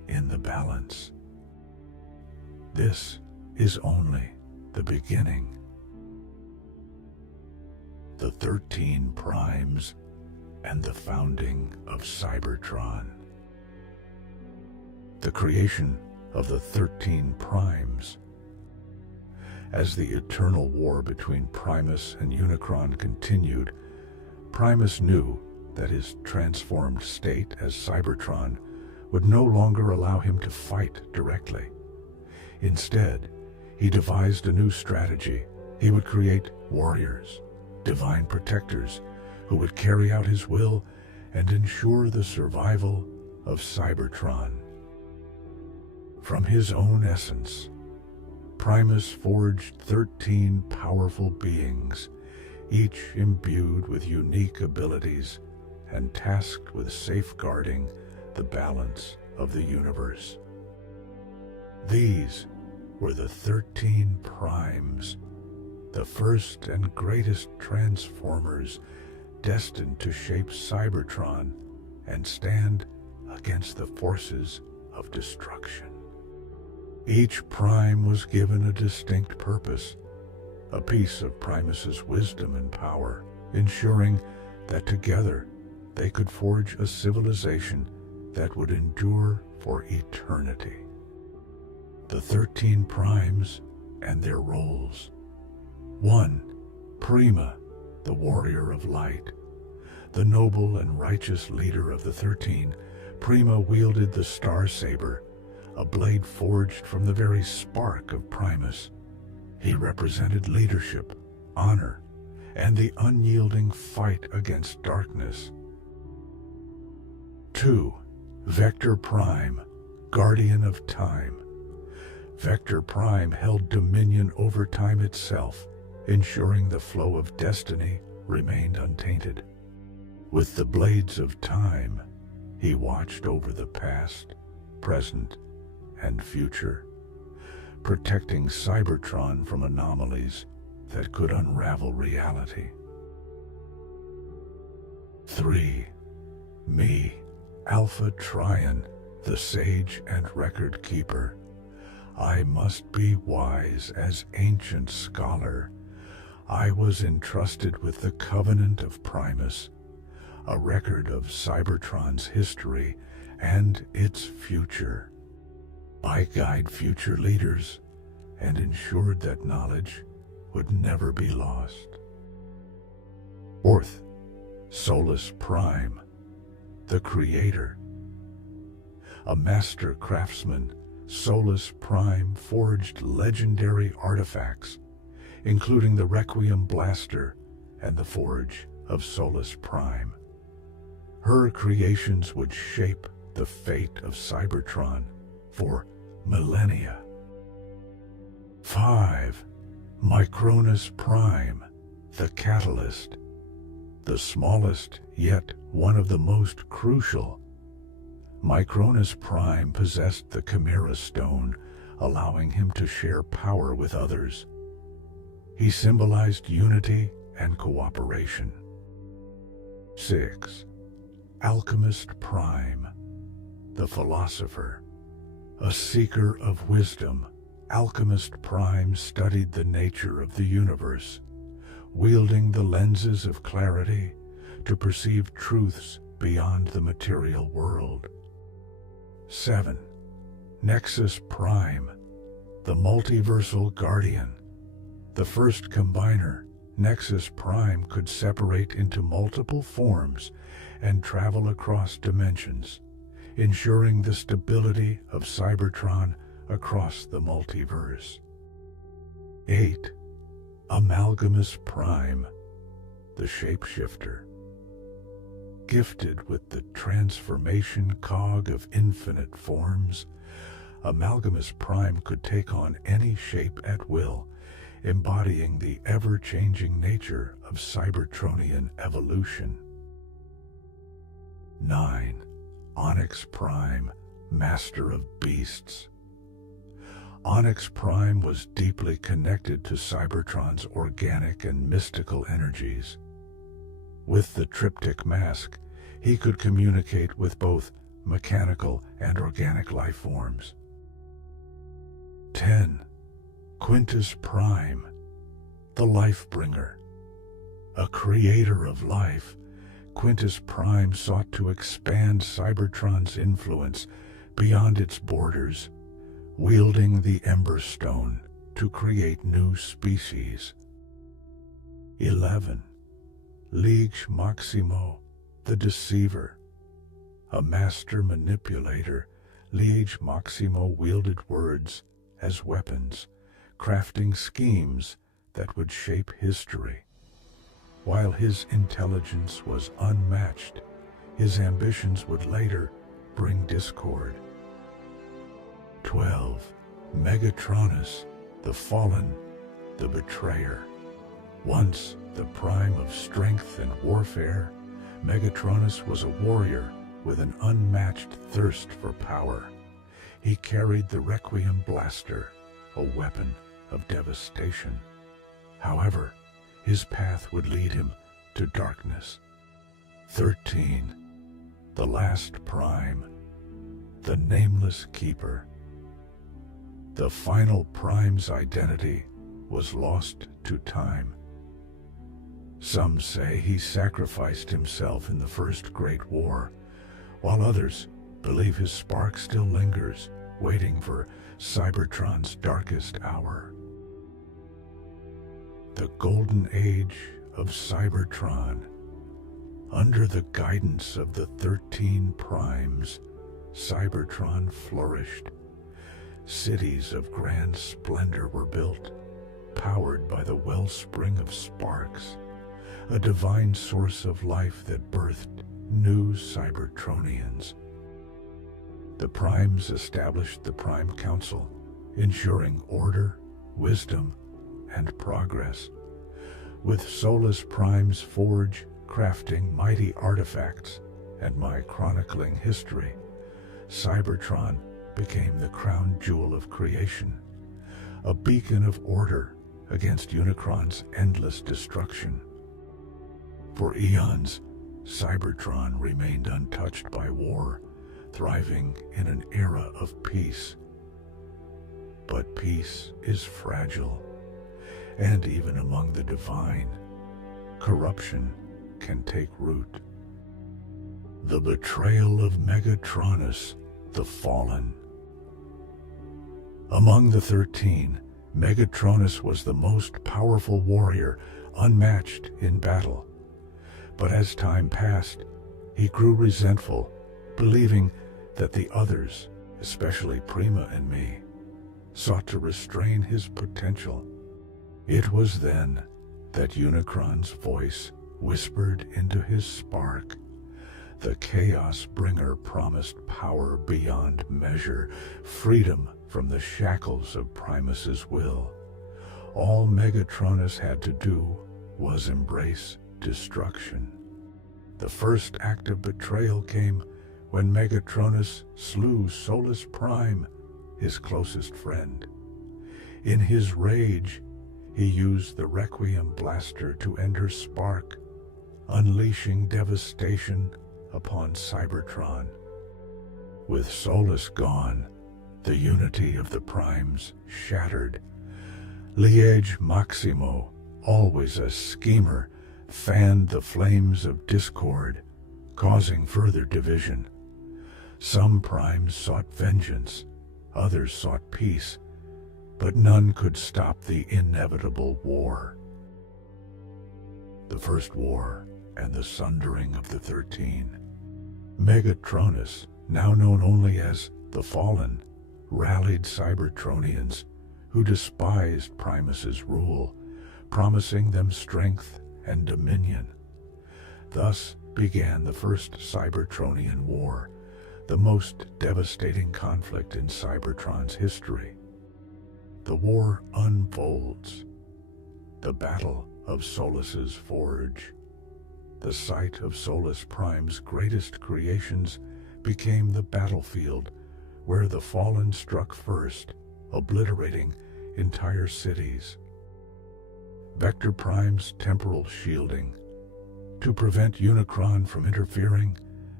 in the balance. This is only the beginning. The 13 Primes and the founding of Cybertron. The creation of the 13 Primes. As the eternal war between Primus and Unicron continued, Primus knew that his transformed state as Cybertron would no longer allow him to fight directly. Instead, he devised a new strategy. He would create warriors, divine protectors, who would carry out his will and ensure the survival of Cybertron. From his own essence, Primus forged 13 powerful beings, each imbued with unique abilities and tasked with safeguarding the balance of the universe. These were the 13 Primes, the first and greatest transformers destined to shape Cybertron and stand against the forces of destruction. Each Prime was given a distinct purpose, a piece of Primus's wisdom and power, ensuring that together they could forge a civilization that would endure for eternity. The 13 Primes and their roles. 1. Prima, the warrior of light. The noble and righteous leader of the 13, Prima wielded the Star Saber, a blade forged from the very spark of Primus. He represented leadership, honor, and the unyielding fight against darkness. 2. Vector Prime, guardian of time. Vector Prime held dominion over time itself, ensuring the flow of destiny remained untainted. With the blades of time, he watched over the past, present, and future, protecting Cybertron from anomalies that could unravel reality. 3. Me, Alpha Trion, the sage and record keeper. I must be wise as ancient scholar. I was entrusted with the covenant of Primus, a record of Cybertron's history and its future. I guide future leaders and ensured that knowledge would never be lost. 4th, Solus Prime, the creator. A master craftsman, Solus Prime forged legendary artifacts, including the Requiem Blaster and the Forge of Solus Prime. Her creations would shape the fate of Cybertron for millennia. 5. Mycronus Prime, the Catalyst. The smallest, yet one of the most crucial. Mycronus Prime possessed the Chimera Stone, allowing him to share power with others. He symbolized unity and cooperation. 6. Alchemist Prime, the Philosopher. A seeker of wisdom, Alchemist Prime studied the nature of the universe, wielding the lenses of clarity to perceive truths beyond the material world. 7. Nexus Prime, the Multiversal Guardian. The first combiner, Nexus Prime could separate into multiple forms and travel across dimensions, ensuring the stability of Cybertron across the multiverse. 8. Amalgamus Prime, the Shapeshifter. Gifted with the transformation cog of infinite forms, Amalgamus Prime could take on any shape at will, embodying the ever-changing nature of Cybertronian evolution. 9. Onyx Prime, Master of Beasts. Onyx Prime was deeply connected to Cybertron's organic and mystical energies. With the triptych mask, he could communicate with both mechanical and organic life forms. 10. Quintus Prime, the Life-Bringer. A creator of life, Quintus Prime sought to expand Cybertron's influence beyond its borders, wielding the Ember Stone to create new species. 11. Liege Maximo, the Deceiver. A master manipulator, Liege Maximo wielded words as weapons, crafting schemes that would shape history. While his intelligence was unmatched, his ambitions would later bring discord. 12. Megatronus, the Fallen, the Betrayer. Once the prime of strength and warfare, Megatronus was a warrior with an unmatched thirst for power. He carried the Requiem Blaster, a weapon of devastation. However, his path would lead him to darkness. 13. The Last Prime, the Nameless Keeper. The final Prime's identity was lost to time. Some say he sacrificed himself in the First Great War, while others believe his spark still lingers, waiting for Cybertron's darkest hour. The Golden Age of Cybertron. Under the guidance of the 13 Primes, Cybertron flourished. Cities of grand splendor were built, powered by the wellspring of sparks, a divine source of life that birthed new Cybertronians. The Primes established the Prime Council, ensuring order, wisdom, and progress. With Solus Prime's forge crafting mighty artifacts and my chronicling history, Cybertron became the crown jewel of creation, a beacon of order against Unicron's endless destruction. For eons, Cybertron remained untouched by war, thriving in an era of peace. But peace is fragile, and even among the divine, corruption can take root. The betrayal of Megatronus, the Fallen. Among the 13, Megatronus was the most powerful warrior, unmatched in battle. But as time passed, he grew resentful, believing that the others, especially Prima and me, sought to restrain his potential. It was then that Unicron's voice whispered into his spark. The Chaos Bringer promised power beyond measure, freedom from the shackles of Primus's will. All Megatronus had to do was embrace destruction. The first act of betrayal came when Megatronus slew Solus Prime, his closest friend. In his rage, he used the Requiem Blaster to end her spark, unleashing devastation upon Cybertron. With Solus gone, the unity of the Primes shattered. Liege Maximo, always a schemer, fanned the flames of discord, causing further division. Some Primes sought vengeance, others sought peace, but none could stop the inevitable war. The First War and the Sundering of the 13. Megatronus, now known only as the Fallen, rallied Cybertronians who despised Primus's rule, promising them strength and dominion. Thus began the First Cybertronian War, the most devastating conflict in Cybertron's history. The war unfolds. The Battle of Solus's Forge. The site of Solus Prime's greatest creations became the battlefield where the Fallen struck first, obliterating entire cities. Vector Prime's temporal shielding. To prevent Unicron from interfering,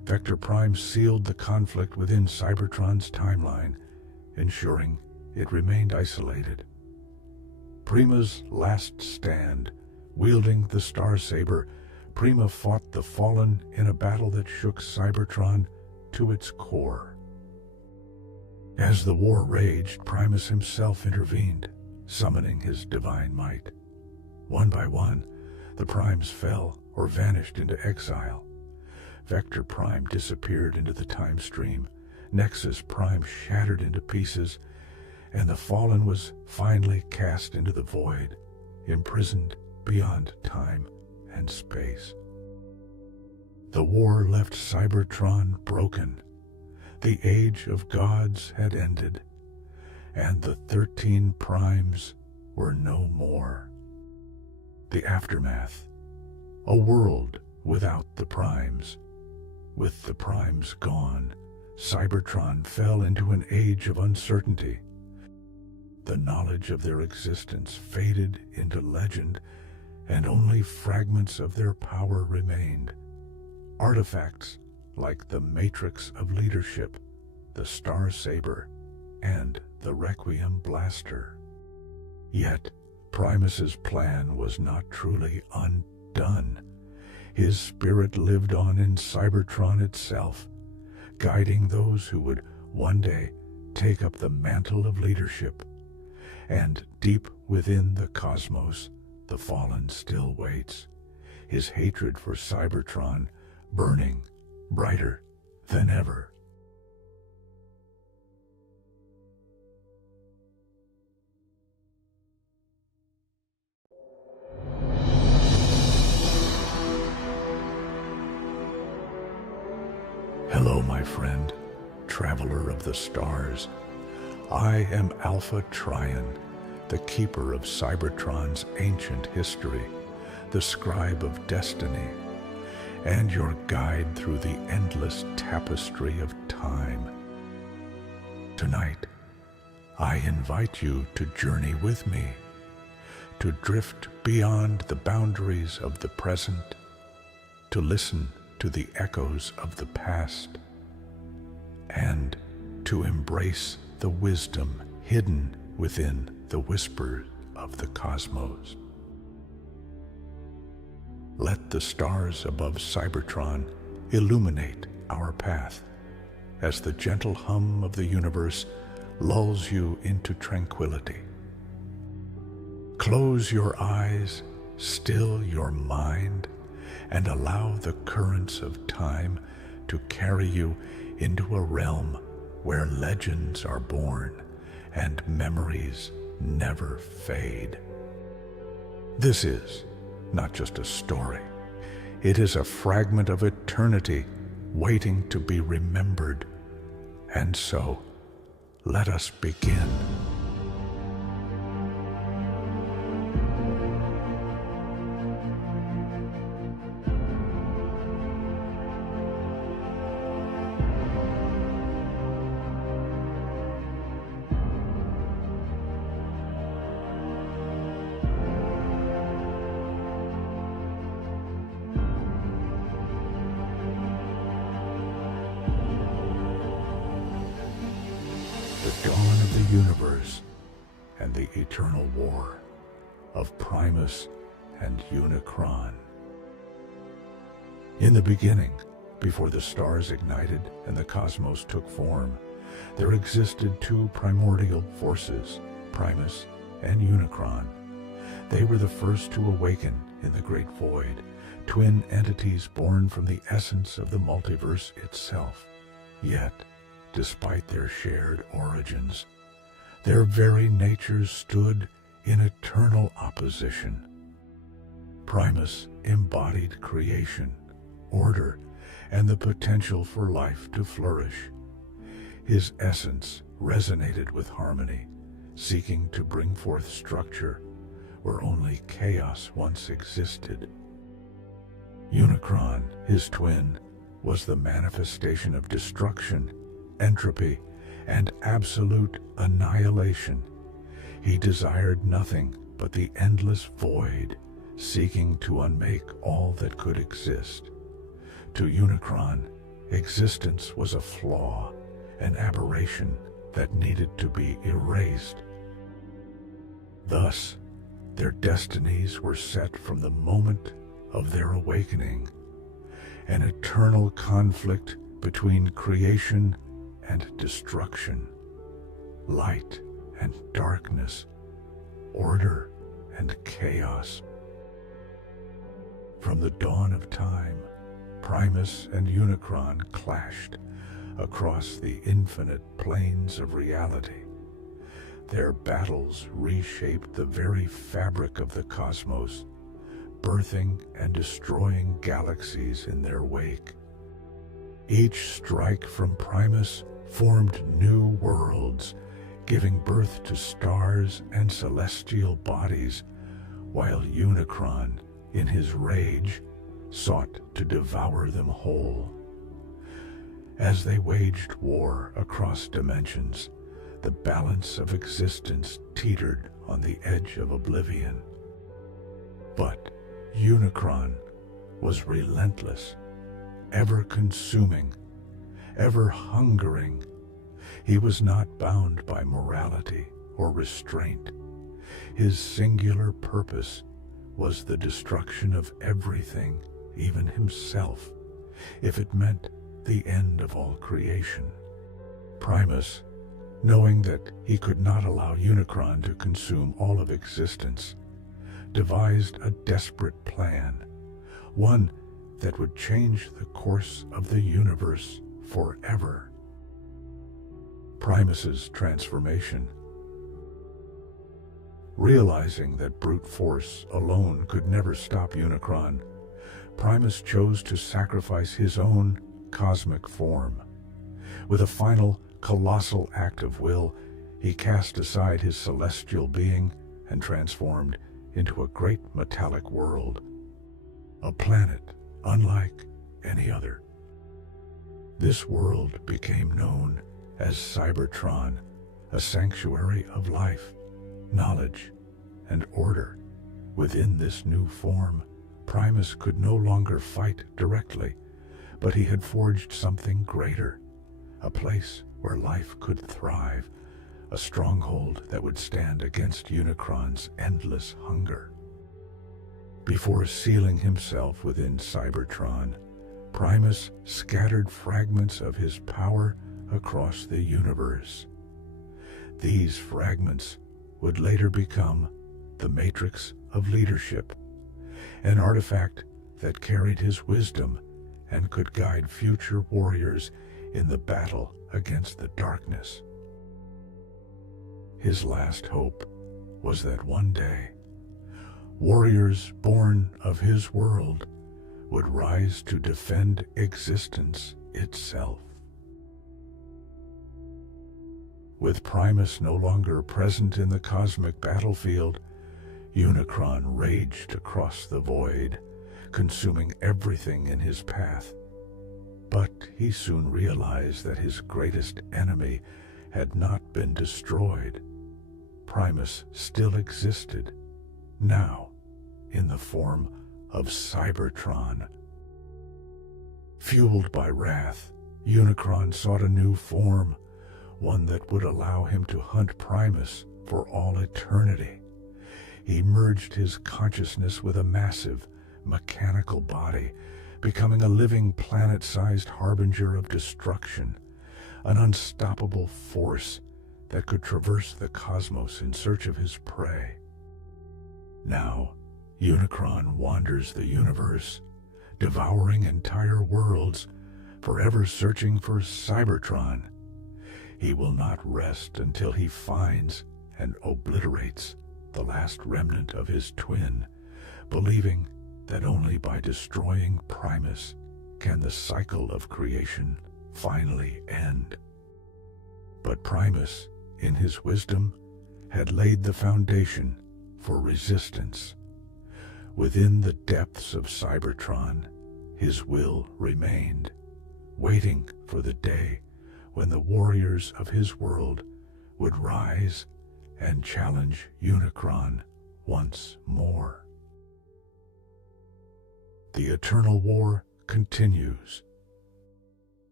Vector Prime sealed the conflict within Cybertron's timeline, ensuring it remained isolated. Prima's last stand, wielding the Star Saber, Prima fought the Fallen in a battle that shook Cybertron to its core. As the war raged, Primus himself intervened, summoning his divine might. One by one, the Primes fell or vanished into exile. Vector Prime disappeared into the time stream, Nexus Prime shattered into pieces, and the Fallen was finally cast into the void, imprisoned beyond time and space. The war left Cybertron broken. The age of gods had ended, and the 13 Primes were no more. The aftermath: a world without the Primes. With the Primes gone, Cybertron fell into an age of uncertainty. The knowledge of their existence faded into legend, and only fragments of their power remained. Artifacts like the Matrix of Leadership, the Star Saber, and the Requiem Blaster. Yet, Primus's plan was not truly undone. His spirit lived on in Cybertron itself, guiding those who would one day take up the mantle of leadership. And deep within the cosmos, the Fallen still waits, his hatred for Cybertron burning brighter than ever. Hello, my friend, traveler of the stars. I am Alpha Trion, the keeper of Cybertron's ancient history, the scribe of destiny, and your guide through the endless tapestry of time. Tonight, I invite you to journey with me, to drift beyond the boundaries of the present, to listen to the echoes of the past, and to embrace the wisdom hidden within the whispers of the cosmos. Let the stars above Cybertron illuminate our path as the gentle hum of the universe lulls you into tranquility. Close your eyes, still your mind, and allow the currents of time to carry you into a realm where legends are born and memories never fade. This is not just a story. It is a fragment of eternity waiting to be remembered. And so, let us begin. The dawn of the universe and the eternal war of Primus and Unicron. In the beginning, before the stars ignited and the cosmos took form, there existed two primordial forces, Primus and Unicron. They were the first to awaken in the Great Void, twin entities born from the essence of the multiverse itself. Yet, despite their shared origins, their very natures stood in eternal opposition. Primus embodied creation, order, and the potential for life to flourish. His essence resonated with harmony, seeking to bring forth structure where only chaos once existed. Unicron, his twin, was the manifestation of destruction, entropy, and absolute annihilation. He desired nothing but the endless void, seeking to unmake all that could exist. To Unicron, existence was a flaw, an aberration that needed to be erased. Thus, their destinies were set from the moment of their awakening, an eternal conflict between creation and destruction, light and darkness, order and chaos. From the dawn of time, Primus and Unicron clashed across the infinite planes of reality. Their battles reshaped the very fabric of the cosmos, birthing and destroying galaxies in their wake. Each strike from Primus formed new worlds, giving birth to stars and celestial bodies, while Unicron, in his rage, sought to devour them whole. As they waged war across dimensions, the balance of existence teetered on the edge of oblivion. But Unicron was relentless, ever consuming, ever hungering. He was not bound by morality or restraint. His singular purpose was the destruction of everything, even himself, if it meant the end of all creation. Primus, knowing that he could not allow Unicron to consume all of existence, devised a desperate plan, one that would change the course of the universe forever. Primus's transformation. Realizing that brute force alone could never stop Unicron, Primus chose to sacrifice his own cosmic form. With a final, colossal act of will, he cast aside his celestial being and transformed into a great metallic world, a planet unlike any other. This world became known as Cybertron, a sanctuary of life, knowledge, and order. Within this new form, Primus could no longer fight directly, but he had forged something greater, a place where life could thrive, a stronghold that would stand against Unicron's endless hunger. Before sealing himself within Cybertron, Primus scattered fragments of his power across the universe. These fragments would later become the Matrix of Leadership, an artifact that carried his wisdom and could guide future warriors in the battle against the darkness. His last hope was that one day, warriors born of his world would rise to defend existence itself. With Primus no longer present in the cosmic battlefield, Unicron raged across the void, consuming everything in his path. But he soon realized that his greatest enemy had not been destroyed. Primus still existed, now in the form of Cybertron. Fueled by wrath, Unicron sought a new form, one that would allow him to hunt Primus for all eternity. He merged his consciousness with a massive, mechanical body, becoming a living planet-sized harbinger of destruction, an unstoppable force that could traverse the cosmos in search of his prey. Now, Unicron wanders the universe, devouring entire worlds, forever searching for Cybertron. He will not rest until he finds and obliterates the last remnant of his twin, believing that only by destroying Primus can the cycle of creation finally end. But Primus, in his wisdom, had laid the foundation for resistance. Within the depths of Cybertron, his will remained, waiting for the day when the warriors of his world would rise and challenge Unicron once more. The eternal war continues.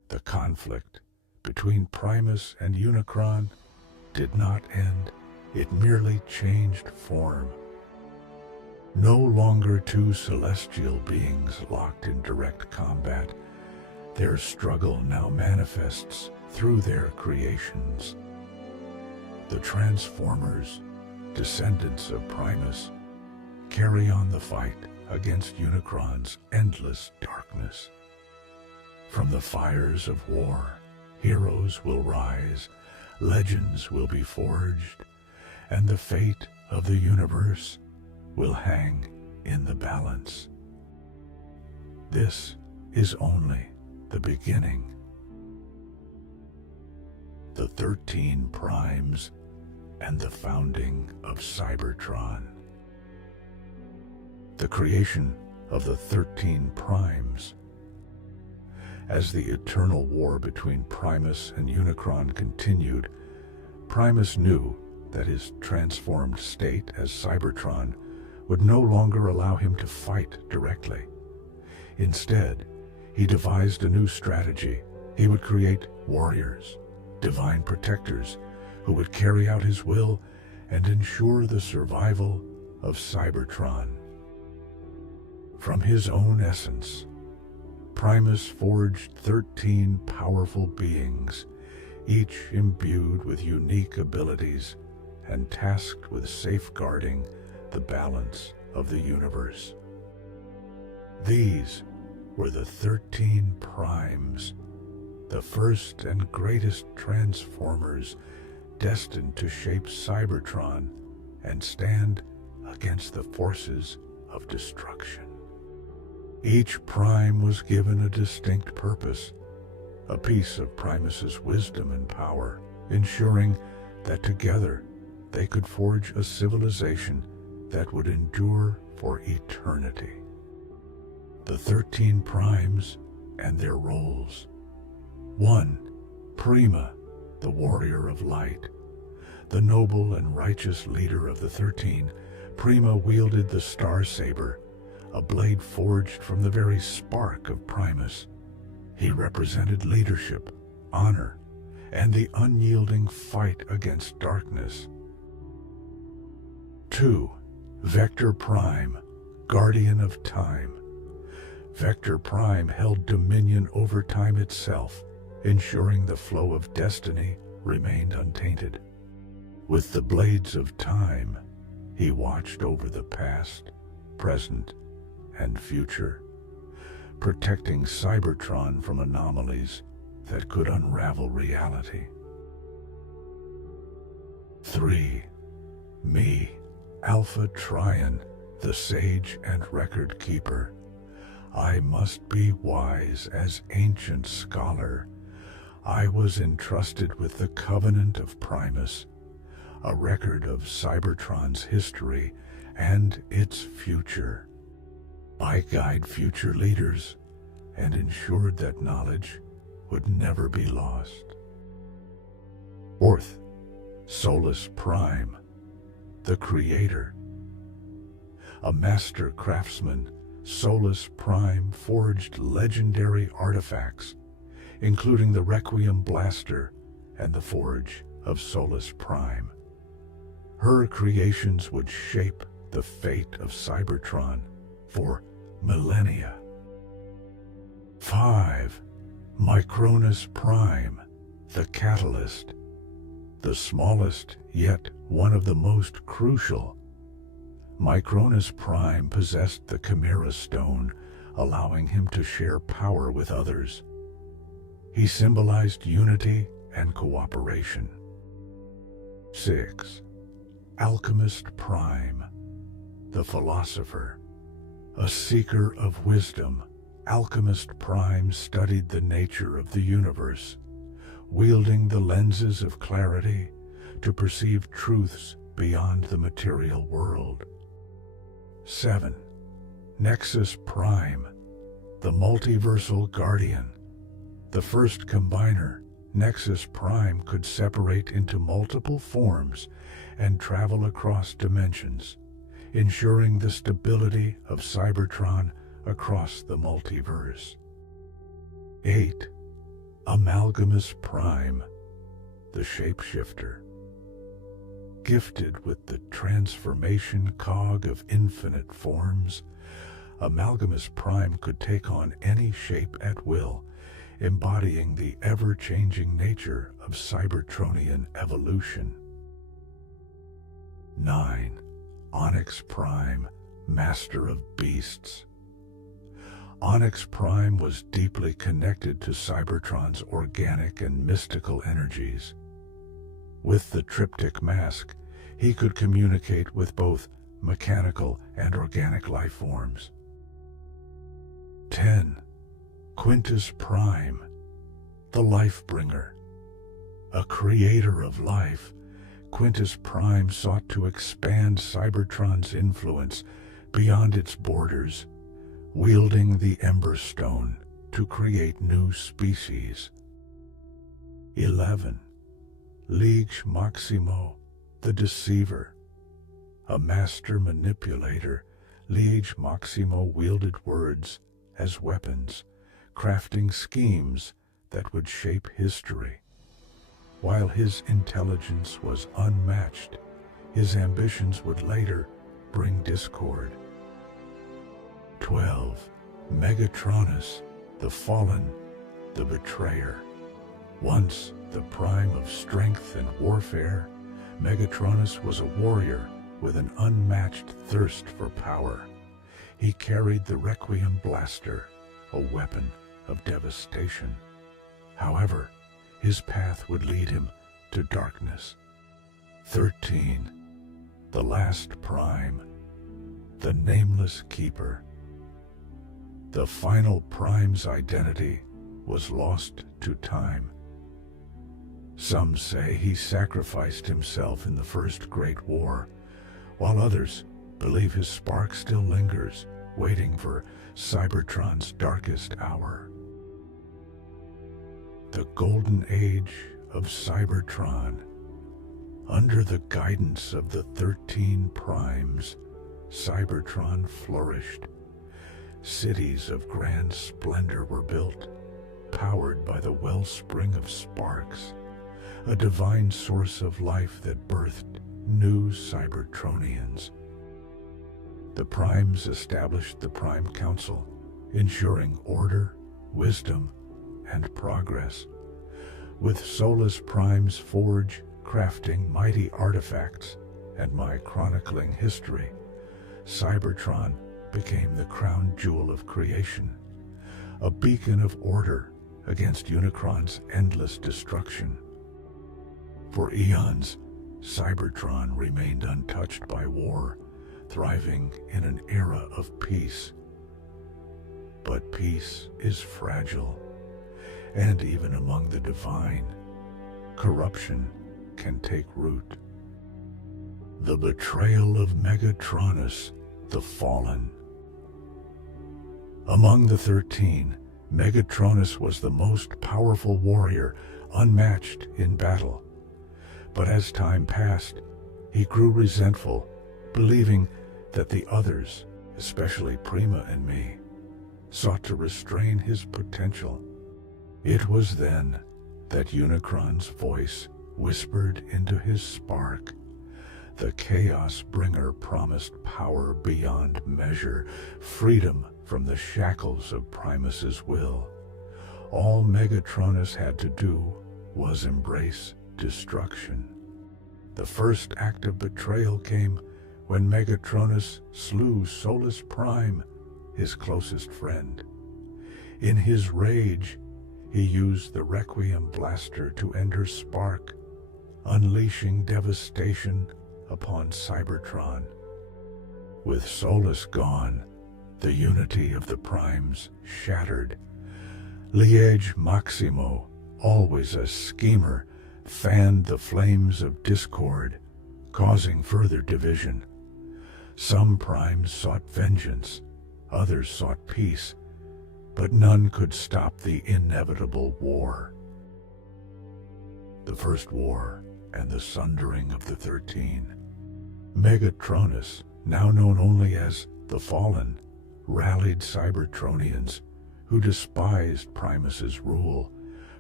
The conflict between Primus and Unicron did not end, it merely changed form. No longer two celestial beings locked in direct combat, their struggle now manifests through their creations. The Transformers, descendants of Primus, carry on the fight against Unicron's endless darkness. From the fires of war, heroes will rise, legends will be forged, and the fate of the universe will hang in the balance. This is only the beginning. The 13 Primes and the founding of Cybertron. The creation of the 13 Primes. As the eternal war between Primus and Unicron continued, Primus knew that his transformed state as Cybertron would no longer allow him to fight directly. Instead, he devised a new strategy. He would create warriors, divine protectors, who would carry out his will and ensure the survival of Cybertron. From his own essence, Primus forged 13 powerful beings, each imbued with unique abilities and tasked with safeguarding the balance of the universe. These were the 13 Primes, the first and greatest Transformers destined to shape Cybertron and stand against the forces of destruction. Each Prime was given a distinct purpose, a piece of Primus's wisdom and power, ensuring that together they could forge a civilization that would endure for eternity. The 13 Primes and their roles. 1. Prima, the warrior of light. The noble and righteous leader of the 13, Prima wielded the Star Saber, a blade forged from the very spark of Primus. He represented leadership, honor, and the unyielding fight against darkness. 2. Vector Prime, guardian of time. Vector Prime held dominion over time itself, ensuring the flow of destiny remained untainted. With the blades of time, he watched over the past, present, and future, protecting Cybertron from anomalies that could unravel reality. 3. Me, Alpha Trion, the sage and record keeper. I must be wise as ancient scholar. I was entrusted with the covenant of Primus, a record of Cybertron's history and its future. I guide future leaders and ensured that knowledge would never be lost. 4th, Solus Prime, the creator. A master craftsman, Solus Prime forged legendary artifacts, including the Requiem Blaster and the Forge of Solus Prime. Her creations would shape the fate of Cybertron for millennia. 5. Micronus Prime, the Catalyst. The smallest, yet one of the most crucial. Micronus Prime possessed the Chimera Stone, allowing him to share power with others. He symbolized unity and cooperation. 6. Alchemist Prime, the Philosopher. A seeker of wisdom, Alchemist Prime studied the nature of the universe, wielding the lenses of clarity to perceive truths beyond the material world. 7. Nexus Prime, the Multiversal Guardian. The first combiner, Nexus Prime could separate into multiple forms and travel across dimensions, ensuring the stability of Cybertron across the multiverse. 8. Amalgamus Prime, the shapeshifter. Gifted with the transformation cog of infinite forms, Amalgamus Prime could take on any shape at will, embodying the ever-changing nature of Cybertronian evolution. 9. Onyx Prime, Master of Beasts. Onyx Prime was deeply connected to Cybertron's organic and mystical energies. With the triptych mask, he could communicate with both mechanical and organic life forms. 10. Quintus Prime, the Lifebringer. A creator of life, Quintus Prime sought to expand Cybertron's influence beyond its borders, wielding the Ember Stone to create new species. 11. Liege Maximo, the Deceiver. A master manipulator, Liege Maximo wielded words as weapons, crafting schemes that would shape history. While his intelligence was unmatched, his ambitions would later bring discord. 12. Megatronus, the Fallen, the Betrayer. Once the prime of strength and warfare, Megatronus was a warrior with an unmatched thirst for power. He carried the Requiem Blaster, a weapon of devastation. However, his path would lead him to darkness. 13. The Last Prime, the Nameless Keeper. The final Prime's identity was lost to time. Some say he sacrificed himself in the First Great War, while others believe his spark still lingers, waiting for Cybertron's darkest hour. The Golden Age of Cybertron. Under the guidance of the 13 Primes, Cybertron flourished. Cities of grand splendor were built, powered by the wellspring of sparks, a divine source of life that birthed new Cybertronians. The Primes established the Prime Council, ensuring order, wisdom, and progress. With Solus Prime's forge crafting mighty artifacts and my chronicling history, Cybertron became the crown jewel of creation, a beacon of order against Unicron's endless destruction. For eons, Cybertron remained untouched by war, thriving in an era of peace. But peace is fragile, and even among the divine, corruption can take root. The betrayal of Megatronus, the Fallen. Among the 13, Megatronus was the most powerful warrior, unmatched in battle. But as time passed, he grew resentful, believing that the others, especially Prima and me, sought to restrain his potential. It was then that Unicron's voice whispered into his spark. The Chaos Bringer promised power beyond measure, freedom from the shackles of Primus's will. All Megatronus had to do was embrace destruction. The first act of betrayal came when Megatronus slew Solus Prime, his closest friend. In his rage, he used the Requiem Blaster to end her spark, unleashing devastation upon Cybertron. With Solus gone, the unity of the Primes shattered. Liege Maximo, always a schemer, fanned the flames of discord, causing further division. Some Primes sought vengeance, others sought peace, but none could stop the inevitable war. The First War and the Sundering of the 13. Megatronus, now known only as the Fallen, rallied Cybertronians who despised Primus's rule,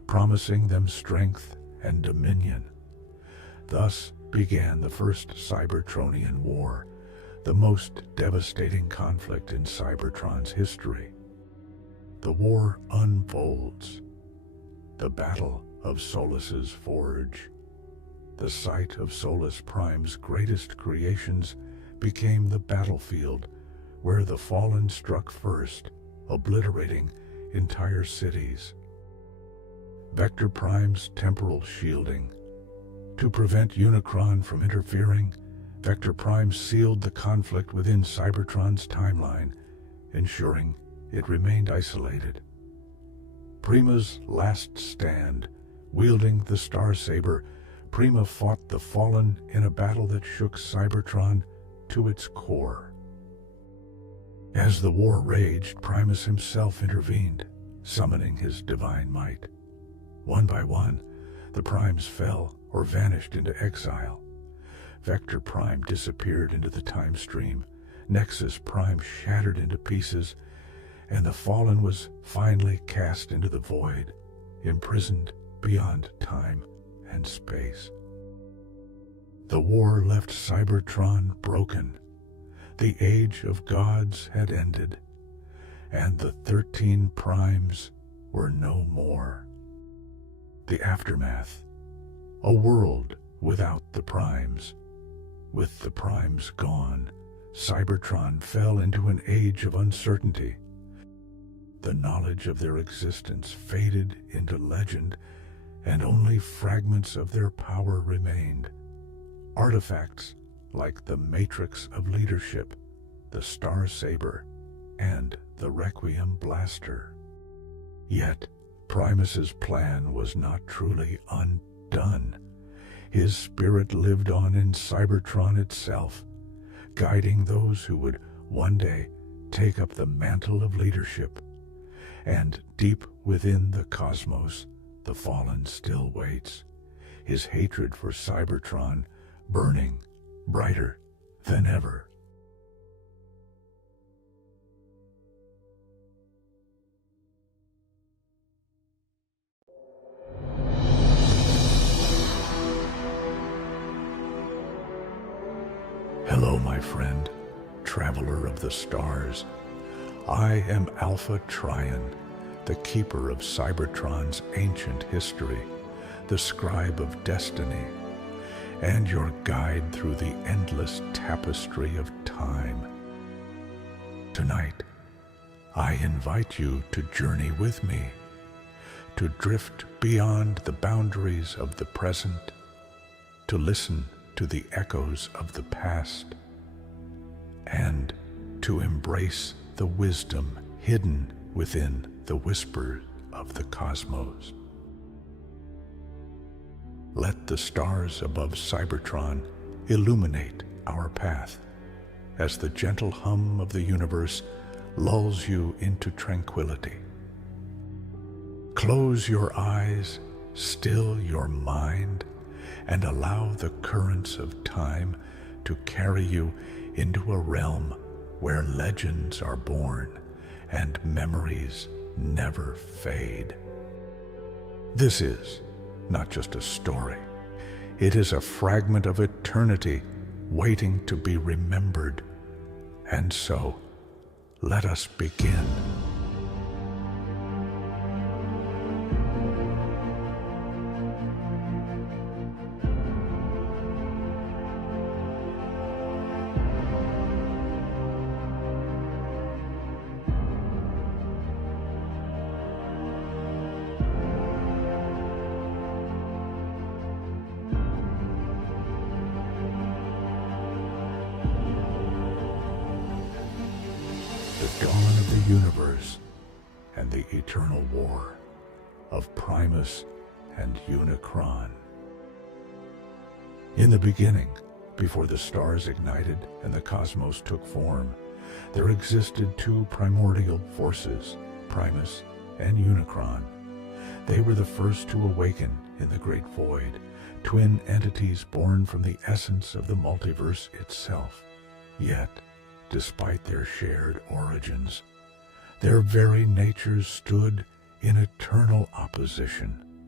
promising them strength and dominion. Thus began the First Cybertronian War, the most devastating conflict in Cybertron's history. The war unfolds. The Battle of Solus's Forge, the site of Solus Prime's greatest creations, became the battlefield where the Fallen struck first, obliterating entire cities. Vector Prime's temporal shielding. To prevent Unicron from interfering, Vector Prime sealed the conflict within Cybertron's timeline, ensuring it remained isolated. Prima's last stand. Wielding the Star Saber, Prima fought the Fallen in a battle that shook Cybertron to its core. As the war raged, Primus himself intervened, summoning his divine might. One by one, the Primes fell or vanished into exile. Vector Prime disappeared into the time stream, Nexus Prime shattered into pieces, and the Fallen was finally cast into the void, imprisoned beyond time and space. The war left Cybertron broken. The age of gods had ended, and the 13 Primes were no more. The aftermath. A world without the Primes. With the Primes gone, Cybertron fell into an age of uncertainty. The knowledge of their existence faded into legend, and only fragments of their power remained. Artifacts like the Matrix of Leadership, the Star Saber, and the Requiem Blaster. Yet, Primus's plan was not truly undone. His spirit lived on in Cybertron itself, guiding those who would one day take up the mantle of leadership. And deep within the cosmos, the Fallen still waits, his hatred for Cybertron burning brighter than ever. Hello, my friend, traveler of the stars. I am Alpha Trion, the keeper of Cybertron's ancient history, the scribe of destiny, and your guide through the endless tapestry of time. Tonight, I invite you to journey with me, to drift beyond the boundaries of the present, to listen to the echoes of the past, and to embrace the wisdom hidden within the whispers of the cosmos. Let the stars above Cybertron illuminate our path as the gentle hum of the universe lulls you into tranquility. Close your eyes, still your mind, and allow the currents of time to carry you into a realm where legends are born and memories never fade. This is not just a story. It is a fragment of eternity waiting to be remembered. And so, let us begin. The dawn of the universe and the eternal war of Primus and Unicron. In the beginning, before the stars ignited and the cosmos took form, there existed two primordial forces, Primus and Unicron. They were the first to awaken in the Great Void, twin entities born from the essence of the multiverse itself. Yet, despite their shared origins, their very natures stood in eternal opposition.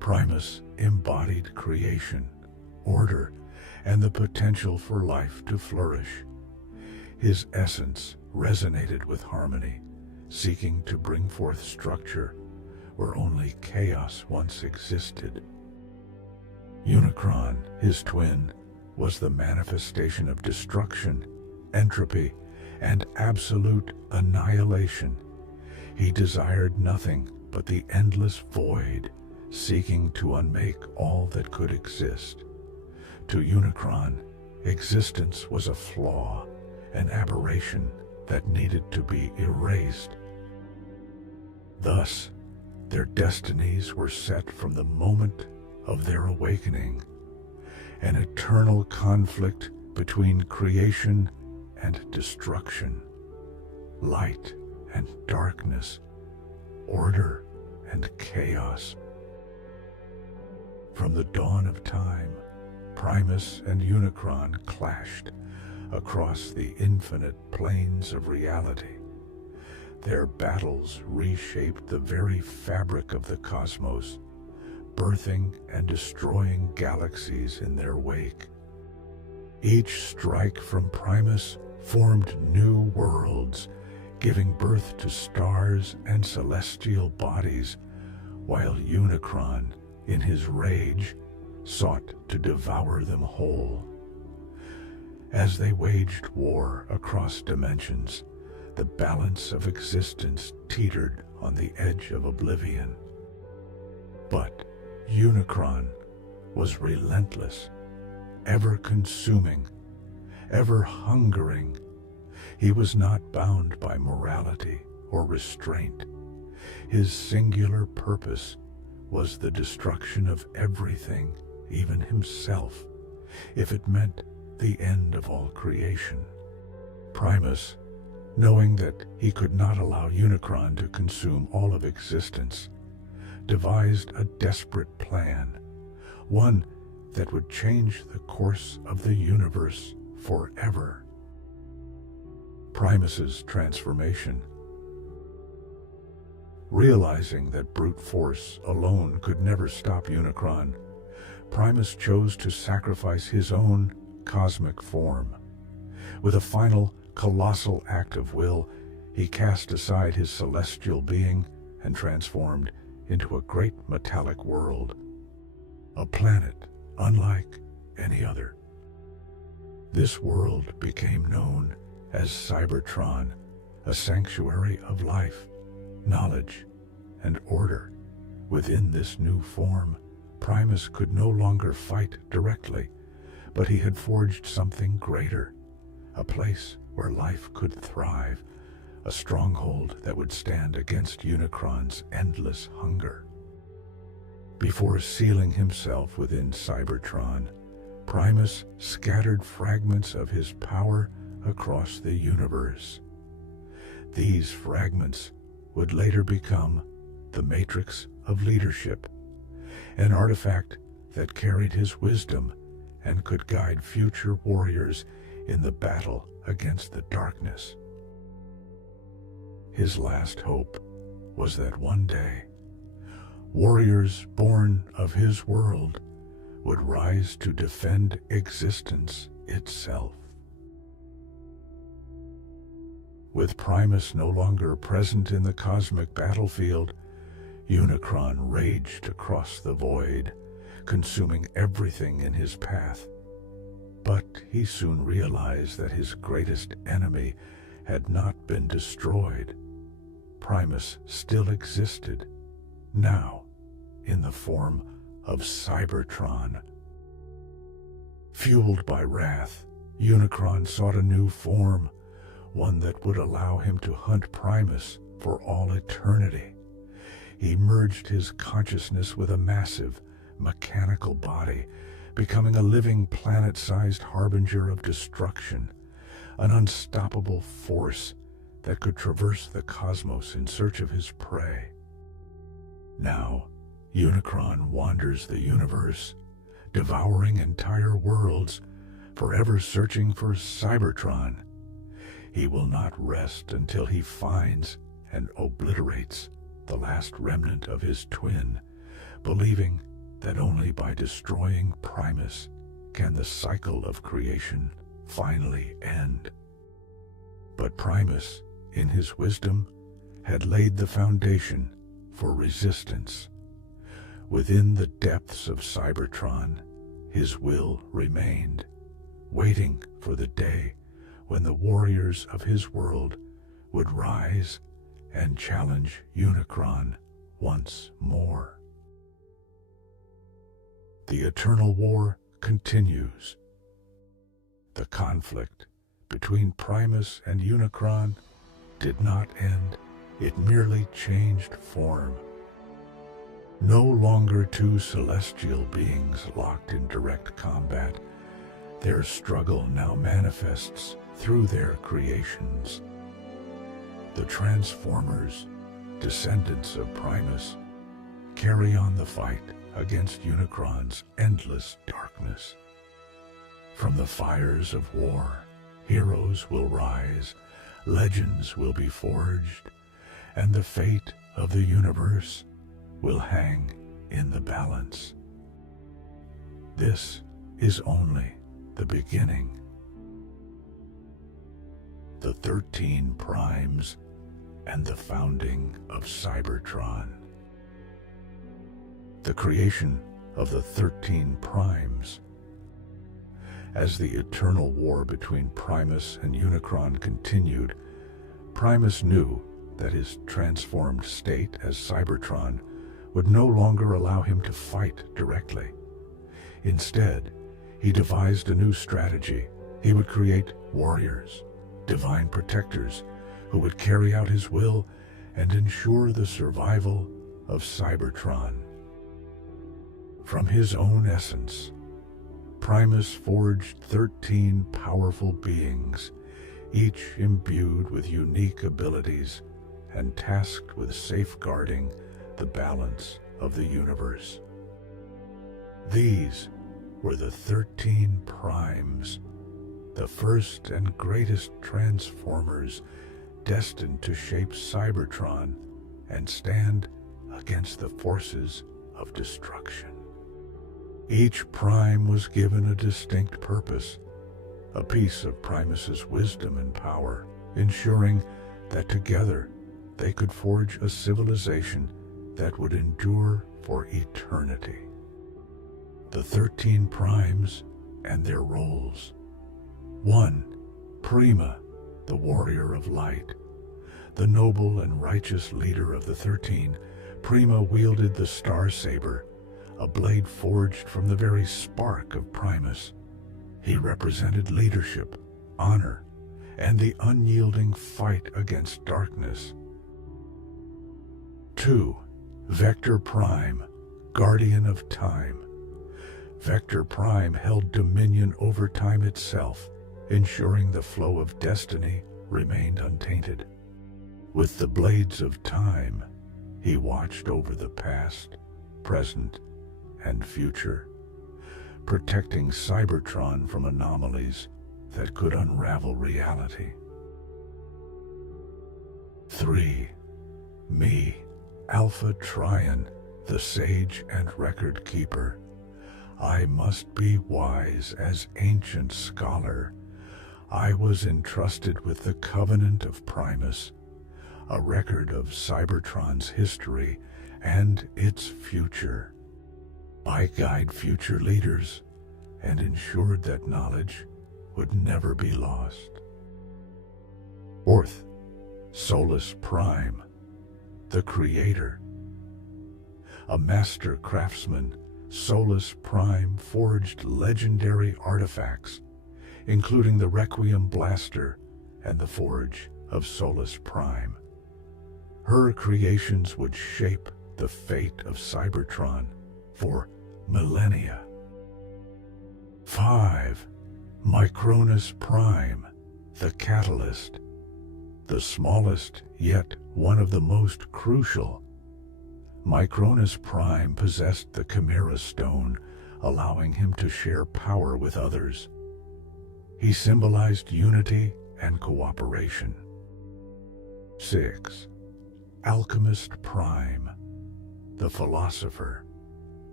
Primus embodied creation, order, and the potential for life to flourish. His essence resonated with harmony, seeking to bring forth structure where only chaos once existed. Unicron, his twin, was the manifestation of destruction, entropy, and absolute annihilation. He desired nothing but the endless void, seeking to unmake all that could exist. To Unicron, existence was a flaw, an aberration that needed to be erased. Thus, their destinies were set from the moment of their awakening, an eternal conflict between creation and destruction, light and darkness, order and chaos. From the dawn of time, Primus and Unicron clashed across the infinite planes of reality. Their battles reshaped the very fabric of the cosmos, birthing and destroying galaxies in their wake. Each strike from Primus formed new worlds, giving birth to stars and celestial bodies, while Unicron, in his rage, sought to devour them whole. As they waged war across dimensions, the balance of existence teetered on the edge of oblivion. But Unicron was relentless, ever consuming, ever hungering. He was not bound by morality or restraint. His singular purpose was the destruction of everything, even himself, if it meant the end of all creation. Primus, knowing that he could not allow Unicron to consume all of existence, devised a desperate plan, one that would change the course of the universe forever. Primus's transformation. Realizing that brute force alone could never stop Unicron, Primus chose to sacrifice his own cosmic form. With a final, colossal act of will, he cast aside his celestial being and transformed into a great metallic world, a planet unlike any other. This world became known as Cybertron, a sanctuary of life, knowledge, and order. Within this new form, Primus could no longer fight directly, but he had forged something greater, a place where life could thrive, a stronghold that would stand against Unicron's endless hunger. Before sealing himself within Cybertron, Primus scattered fragments of his power across the universe. These fragments would later become the Matrix of Leadership, an artifact that carried his wisdom and could guide future warriors in the battle against the darkness. His last hope was that one day, warriors born of his world would rise to defend existence itself. With Primus no longer present in the cosmic battlefield, Unicron raged across the void, consuming everything in his path. But he soon realized that his greatest enemy had not been destroyed. Primus still existed, now in the form of Cybertron. Fueled by wrath, Unicron sought a new form, one that would allow him to hunt Primus for all eternity. He merged his consciousness with a massive, mechanical body, becoming a living planet-sized harbinger of destruction, an unstoppable force that could traverse the cosmos in search of his prey. Now, Unicron wanders the universe, devouring entire worlds, forever searching for Cybertron. He will not rest until he finds and obliterates the last remnant of his twin, believing that only by destroying Primus can the cycle of creation finally end. But Primus, in his wisdom, had laid the foundation for resistance. Within the depths of Cybertron, his will remained, waiting for the day when the warriors of his world would rise and challenge Unicron once more. The Eternal War continues. The conflict between Primus and Unicron did not end, it merely changed form. No longer two celestial beings locked in direct combat, their struggle now manifests through their creations. The Transformers, descendants of Primus, carry on the fight against Unicron's endless darkness. From the fires of war, heroes will rise, legends will be forged, and the fate of the universe will hang in the balance. This is only the beginning. The 13 Primes and the founding of Cybertron. The creation of the 13 Primes. As the eternal war between Primus and Unicron continued, Primus knew that his transformed state as Cybertron would no longer allow him to fight directly. Instead, he devised a new strategy. He would create warriors, divine protectors, who would carry out his will and ensure the survival of Cybertron. From his own essence, Primus forged 13 powerful beings, each imbued with unique abilities and tasked with safeguarding the balance of the universe. These were the 13 Primes, the first and greatest Transformers destined to shape Cybertron and stand against the forces of destruction. Each Prime was given a distinct purpose, a piece of Primus's wisdom and power, ensuring that together they could forge a civilization that would endure for eternity. The 13 Primes and their roles. 1. Prima, the warrior of light. The noble and righteous leader of the 13, Prima wielded the Star Saber, a blade forged from the very spark of Primus. He represented leadership, honor, and the unyielding fight against darkness. 2. Vector Prime, guardian of time. Vector Prime held dominion over time itself, ensuring the flow of destiny remained untainted. With the blades of time, he watched over the past, present, and future, protecting Cybertron from anomalies that could unravel reality. 3. Me, Alpha Trion, the sage and record keeper. I must be wise as ancient scholar. I was entrusted with the covenant of Primus, a record of Cybertron's history and its future. I guide future leaders and ensured that knowledge would never be lost. 4th, Solus Prime, the creator. A master craftsman, Solus Prime forged legendary artifacts, including the Requiem Blaster and the Forge of Solus Prime. Her creations would shape the fate of Cybertron for millennia. 5. Mycronus Prime, the Catalyst. The smallest, yet one of the most crucial. Mycronus Prime possessed the Chimera Stone, allowing him to share power with others. He symbolized unity and cooperation. 6. Alchemist Prime, the Philosopher.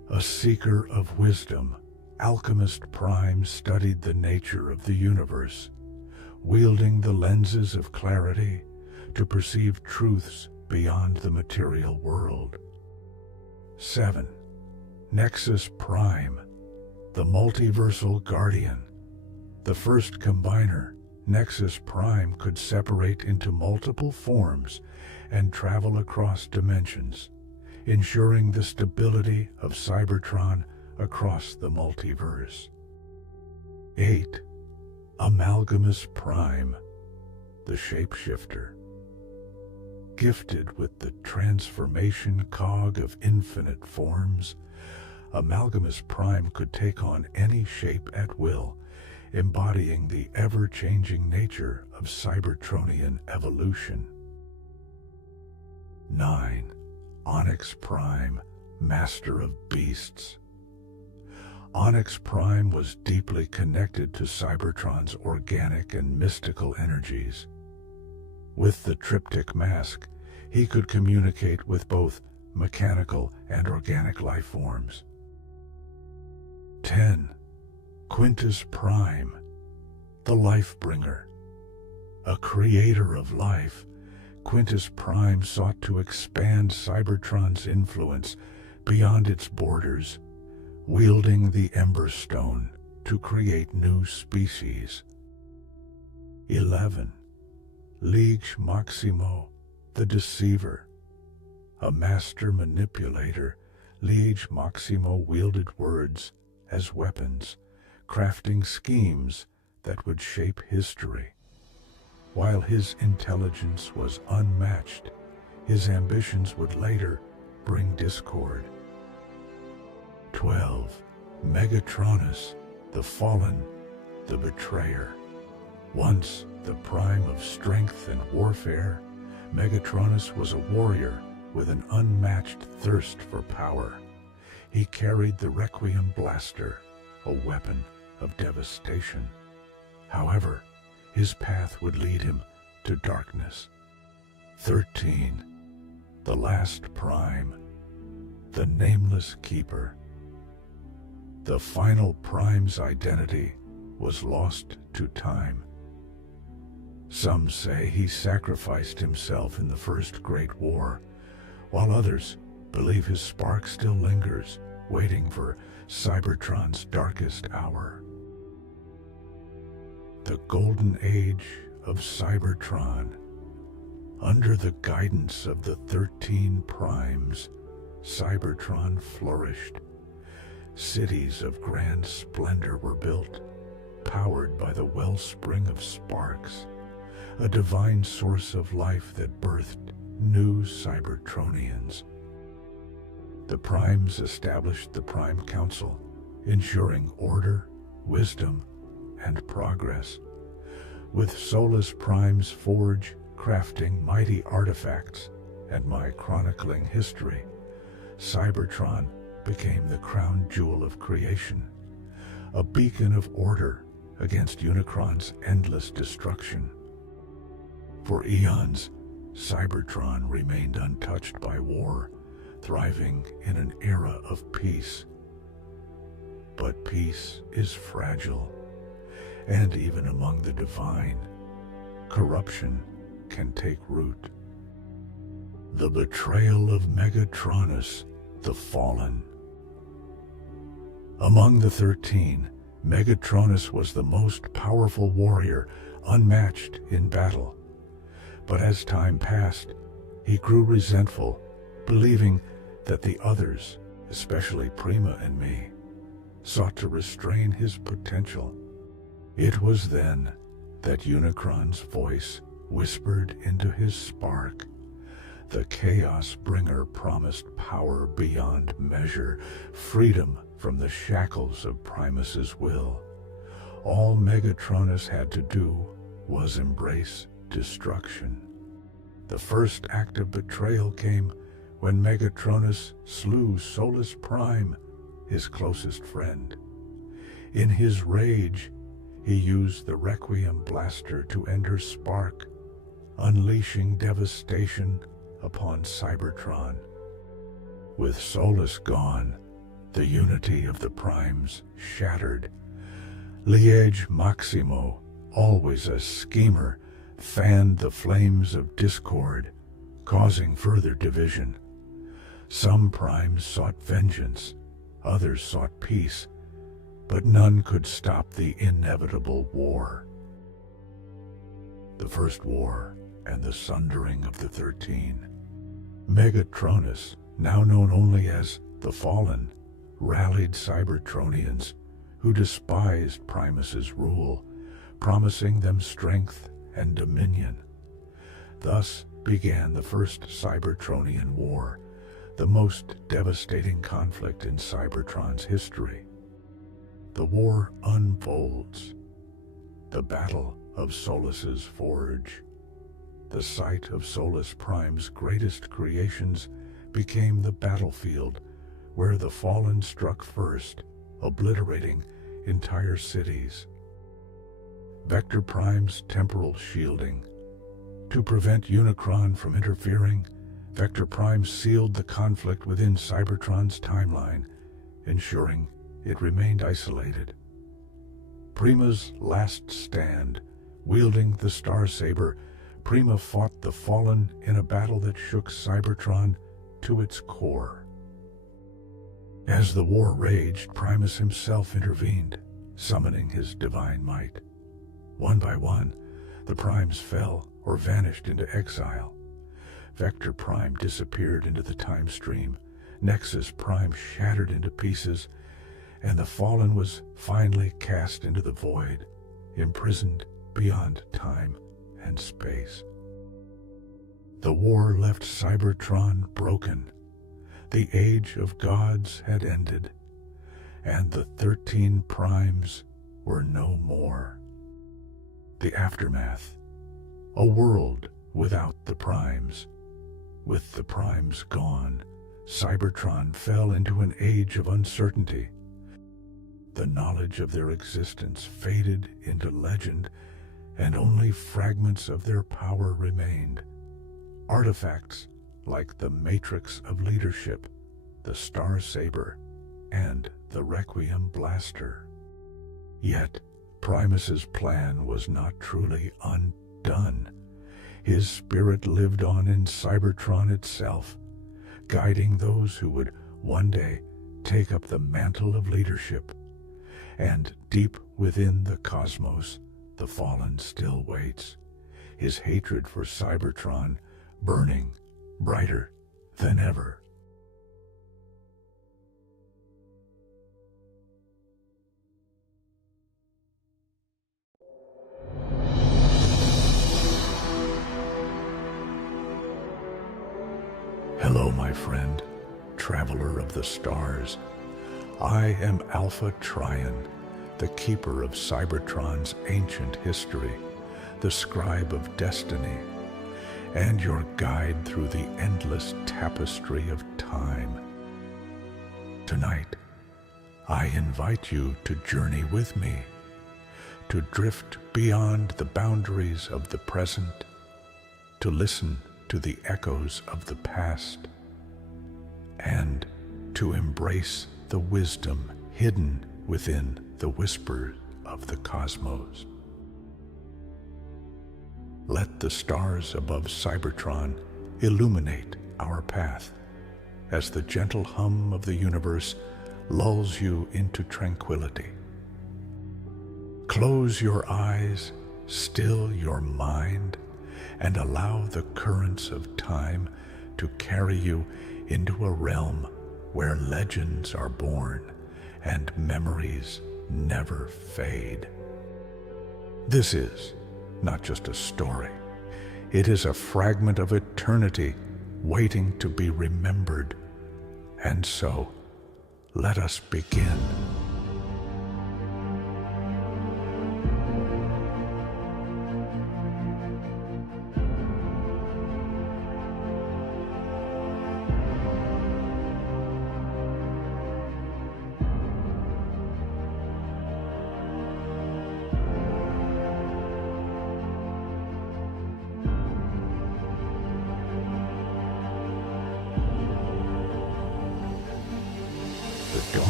A seeker of wisdom, Alchemist Prime studied the nature of the universe, wielding the lenses of clarity to perceive truths beyond the material world. 7. Nexus Prime, the multiversal guardian. The first combiner, Nexus Prime could separate into multiple forms and travel across dimensions, ensuring the stability of Cybertron across the multiverse. 8. Amalgamus Prime, the shapeshifter. Gifted with the transformation cog of infinite forms, Amalgamus Prime could take on any shape at will, embodying the ever-changing nature of Cybertronian evolution. 9. Onyx Prime, Master of Beasts. Onyx Prime was deeply connected to Cybertron's organic and mystical energies. With the triptych mask, he could communicate with both mechanical and organic life forms. 10. Quintus Prime, the Lifebringer. A creator of life, Quintus Prime sought to expand Cybertron's influence beyond its borders, wielding the Ember Stone to create new species. 11. Liege Maximo, the Deceiver. A master manipulator, Liege Maximo wielded words as weapons, crafting schemes that would shape history. While his intelligence was unmatched, his ambitions would later bring discord. 12. Megatronus, the Fallen, the Betrayer. Once the prime of strength and warfare, Megatronus was a warrior with an unmatched thirst for power. He carried the Requiem Blaster, a weapon of devastation. However, his path would lead him to darkness. 13. The last prime, the Nameless Keeper. The final prime's identity was lost to time. Some say he sacrificed himself in the First Great War, while others believe his spark still lingers, waiting for Cybertron's darkest hour. The Golden Age of Cybertron. Under the guidance of the 13 primes, Cybertron flourished. Cities of grand splendor were built, powered by the wellspring of sparks, a divine source of life that birthed new Cybertronians. The primes established the Prime Council, ensuring order, wisdom, and progress. With Solus Prime's forge crafting mighty artifacts and my chronicling history, Cybertron became the crown jewel of creation, a beacon of order against Unicron's endless destruction. For eons, Cybertron remained untouched by war, thriving in an era of peace. But peace is fragile, and even among the divine, corruption can take root. The betrayal of Megatronus, the Fallen. Among the 13, Megatronus was the most powerful warrior, unmatched in battle. But as time passed, he grew resentful, believing that the others, especially Prima and me, sought to restrain his potential. It was then that Unicron's voice whispered into his spark. The Chaos Bringer promised power beyond measure, freedom from the shackles of Primus's will. All Megatronus had to do was embrace destruction. The first act of betrayal came when Megatronus slew Solus Prime, his closest friend. In his rage, he used the Requiem Blaster to end her spark, unleashing devastation upon Cybertron. With Solus gone, the unity of the primes shattered. Liege Maximo, always a schemer, fanned the flames of discord, causing further division. Some primes sought vengeance, others sought peace, but none could stop the inevitable war. The First War and the Sundering of the 13. Megatronus, now known only as the Fallen, rallied Cybertronians who despised Primus's rule, promising them strength and dominion. Thus began the First Cybertronian War, the most devastating conflict in Cybertron's history. The war unfolds. The Battle of Solus's Forge. The site of Solus Prime's greatest creations became the battlefield where the Fallen struck first, obliterating entire cities. Vector Prime's temporal shielding. To prevent Unicron from interfering, Vector Prime sealed the conflict within Cybertron's timeline, ensuring it remained isolated. Prima's last stand. Wielding the Star Saber, Prima fought the Fallen in a battle that shook Cybertron to its core. As the war raged, Primus himself intervened, summoning his divine might. One by one, the primes fell or vanished into exile. Vector Prime disappeared into the time stream, Nexus Prime shattered into pieces, and the Fallen was finally cast into the void, imprisoned beyond time and space. The war left Cybertron broken. The age of gods had ended, and the 13 primes were no more. The aftermath. A world without the primes. With the primes gone, Cybertron fell into an age of uncertainty. The knowledge of their existence faded into legend, and only fragments of their power remained. Artifacts like the Matrix of Leadership, the Star Saber, and the Requiem Blaster. Yet, Primus's plan was not truly undone. His spirit lived on in Cybertron itself, guiding those who would one day take up the mantle of leadership. And deep within the cosmos, the Fallen still waits, his hatred for Cybertron burning brighter than ever. Hello, my friend, traveler of the stars. I am Alpha Trion, the keeper of Cybertron's ancient history, the scribe of destiny, and your guide through the endless tapestry of time. Tonight, I invite you to journey with me, to drift beyond the boundaries of the present, to listen to the echoes of the past, and to embrace the wisdom hidden within the whispers of the cosmos. Let the stars above Cybertron illuminate our path as the gentle hum of the universe lulls you into tranquility. Close your eyes, still your mind, and allow the currents of time to carry you into a realm where legends are born and memories never fade. This is not just a story. It is a fragment of eternity waiting to be remembered. And so, let us begin. The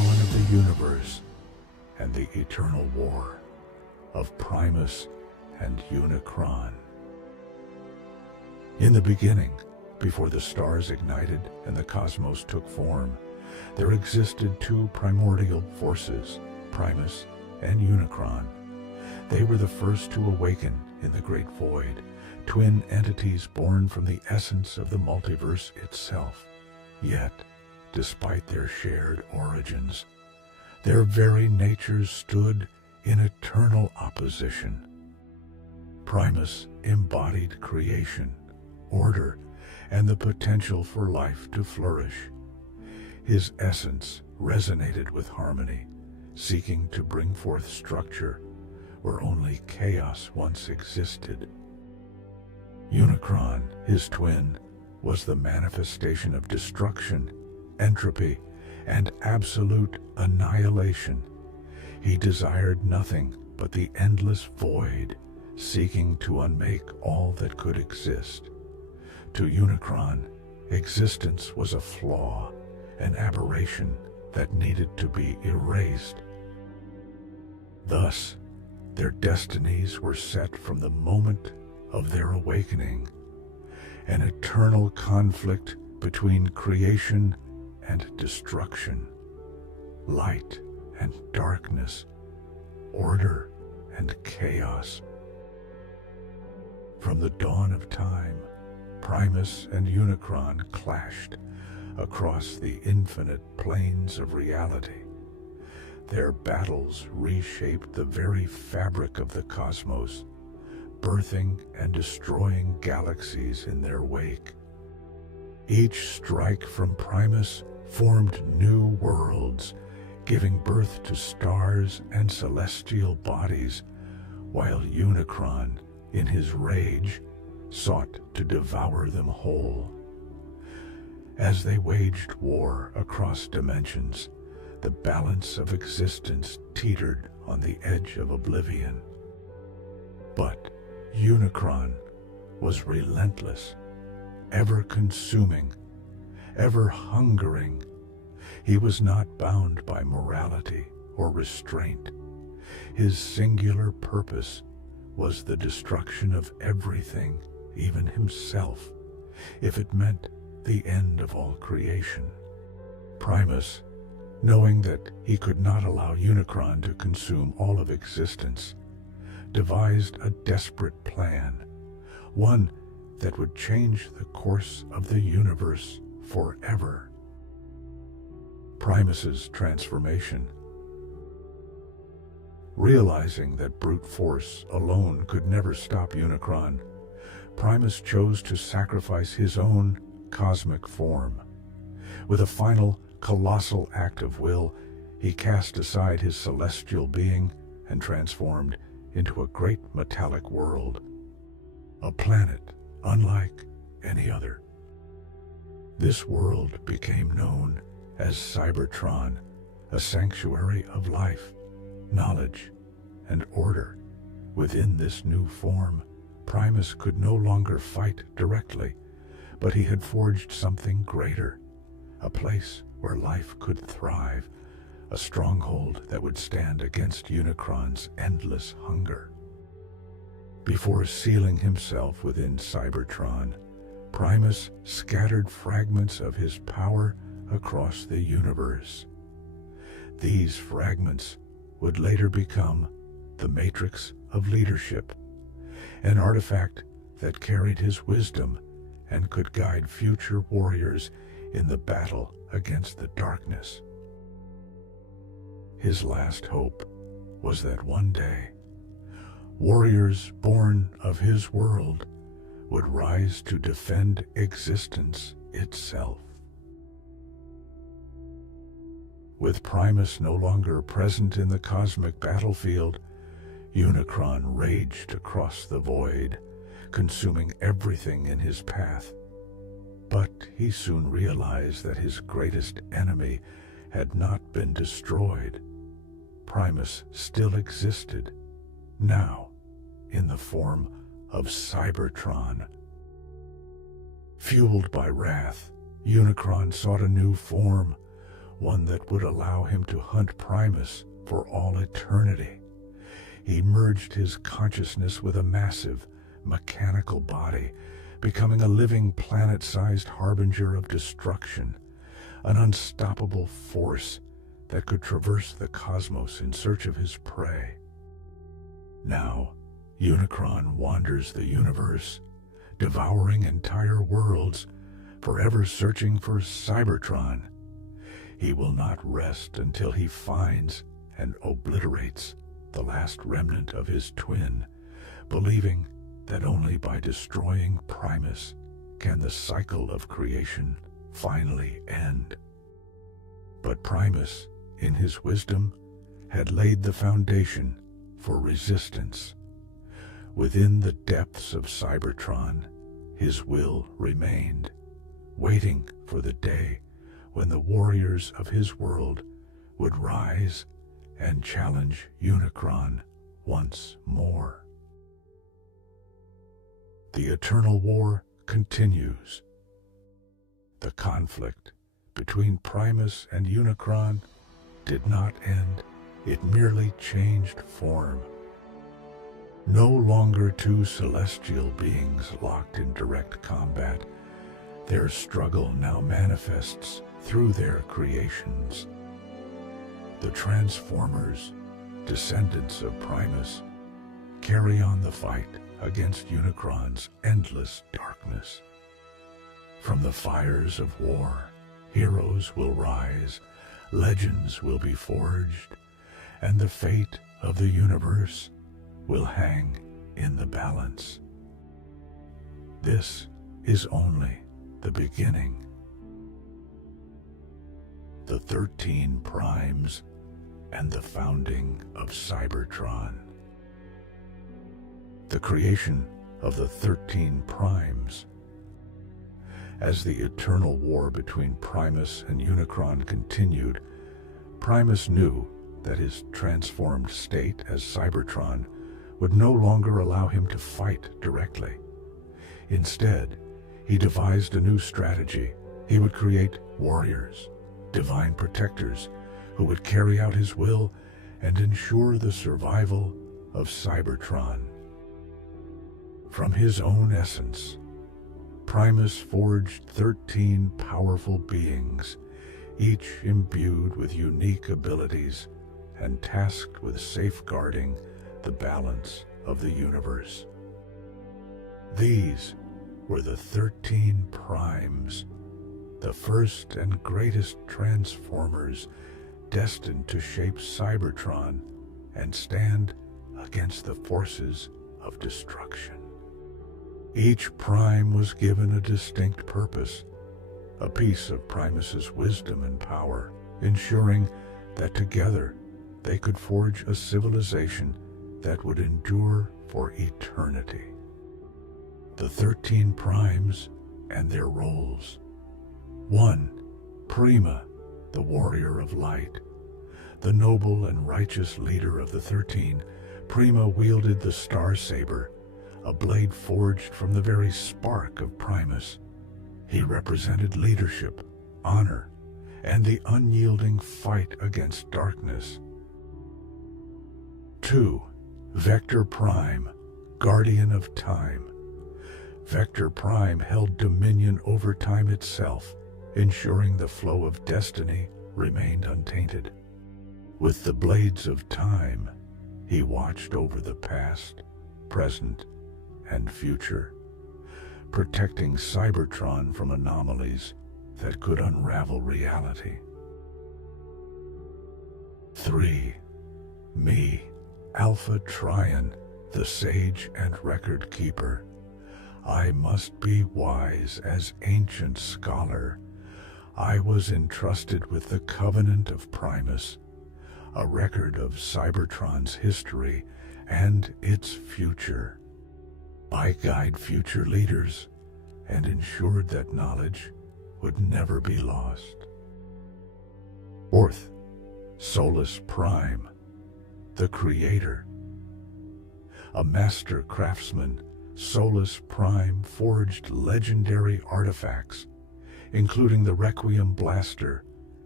of the universe and the eternal war of Primus and Unicron. In the beginning, before the stars ignited and the cosmos took form, there existed two primordial forces, Primus and Unicron. They were the first to awaken in the great void, twin entities born from the essence of the multiverse itself. Yet, despite their shared origins, their very natures stood in eternal opposition. Primus embodied creation, order, and the potential for life to flourish. His essence resonated with harmony, seeking to bring forth structure where only chaos once existed. Unicron, his twin, was the manifestation of destruction, entropy, and absolute annihilation. He desired nothing but the endless void, seeking to unmake all that could exist. To Unicron, existence was a flaw, an aberration that needed to be erased. Thus, their destinies were set from the moment of their awakening, an eternal conflict between creation and destruction, light and darkness, order and chaos. From the dawn of time, Primus and Unicron clashed across the infinite planes of reality. Their battles reshaped the very fabric of the cosmos, birthing and destroying galaxies in their wake. Each strike from Primus formed new worlds, giving birth to stars and celestial bodies, while Unicron, in his rage, sought to devour them whole. As they waged war across dimensions, the balance of existence teetered on the edge of oblivion. But Unicron was relentless, ever consuming, ever hungering. He was not bound by morality or restraint. His singular purpose was the destruction of everything, even himself, if it meant the end of all creation. Primus, knowing that he could not allow Unicron to consume all of existence, devised a desperate plan, one that would change the course of the universe forever. Primus's transformation. Realizing that brute force alone could never stop Unicron, Primus chose to sacrifice his own cosmic form. With a final, colossal act of will, he cast aside his celestial being and transformed into a great metallic world, a planet unlike any other. This world became known as Cybertron, a sanctuary of life, knowledge, and order. Within this new form, Primus could no longer fight directly, but he had forged something greater, a place where life could thrive, a stronghold that would stand against Unicron's endless hunger. Before sealing himself within Cybertron, Primus scattered fragments of his power across the universe. These fragments would later become the Matrix of Leadership, an artifact that carried his wisdom and could guide future warriors in the battle against the darkness. His last hope was that one day, warriors born of his world would rise to defend existence itself. With Primus no longer present in the cosmic battlefield, Unicron raged across the void, consuming everything in his path. But he soon realized that his greatest enemy had not been destroyed. Primus still existed, now in the form of Cybertron. Fueled by wrath, Unicron sought a new form, one that would allow him to hunt Primus for all eternity. He merged his consciousness with a massive, mechanical body, becoming a living planet-sized harbinger of destruction, an unstoppable force that could traverse the cosmos in search of his prey. Now, Unicron wanders the universe, devouring entire worlds, forever searching for Cybertron. He will not rest until he finds and obliterates the last remnant of his twin, believing that only by destroying Primus can the cycle of creation finally end. But Primus, in his wisdom, had laid the foundation for resistance. Within the depths of Cybertron, his will remained, waiting for the day when the warriors of his world would rise and challenge Unicron once more. The eternal war continues. The conflict between Primus and Unicron did not end, it merely changed form. No longer two celestial beings locked in direct combat, their struggle now manifests through their creations. The Transformers, descendants of Primus, carry on the fight against Unicron's endless darkness. From the fires of war, heroes will rise, legends will be forged, and the fate of the universe will hang in the balance. This is only the beginning. The 13 Primes and the founding of Cybertron. The creation of the 13 Primes. As the eternal war between Primus and Unicron continued, Primus knew that his transformed state as Cybertron would no longer allow him to fight directly. Instead, he devised a new strategy. He would create warriors, divine protectors, who would carry out his will and ensure the survival of Cybertron. From his own essence, Primus forged 13 powerful beings, each imbued with unique abilities and tasked with safeguarding the balance of the universe. These were the 13 Primes, the first and greatest Transformers destined to shape Cybertron and stand against the forces of destruction. Each Prime was given a distinct purpose, a piece of Primus's wisdom and power, ensuring that together they could forge a civilization that would endure for eternity. The 13 Primes and their roles. 1. Prima, the warrior of light. The noble and righteous leader of the 13, Prima wielded the Star Saber, a blade forged from the very spark of Primus. He represented leadership, honor, and the unyielding fight against darkness. 2. Vector Prime, guardian of time. Vector Prime held dominion over time itself, ensuring the flow of destiny remained untainted. With the blades of time, he watched over the past, present, and future, protecting Cybertron from anomalies that could unravel reality. 3. Me, Alpha Trion, the sage and record keeper. I must be wise as ancient scholar. I was entrusted with the covenant of Primus, a record of Cybertron's history and its future. I guide future leaders and ensured that knowledge would never be lost. 4th, Solus Prime, the creator. A master craftsman, Solus Prime forged legendary artifacts, including the Requiem Blaster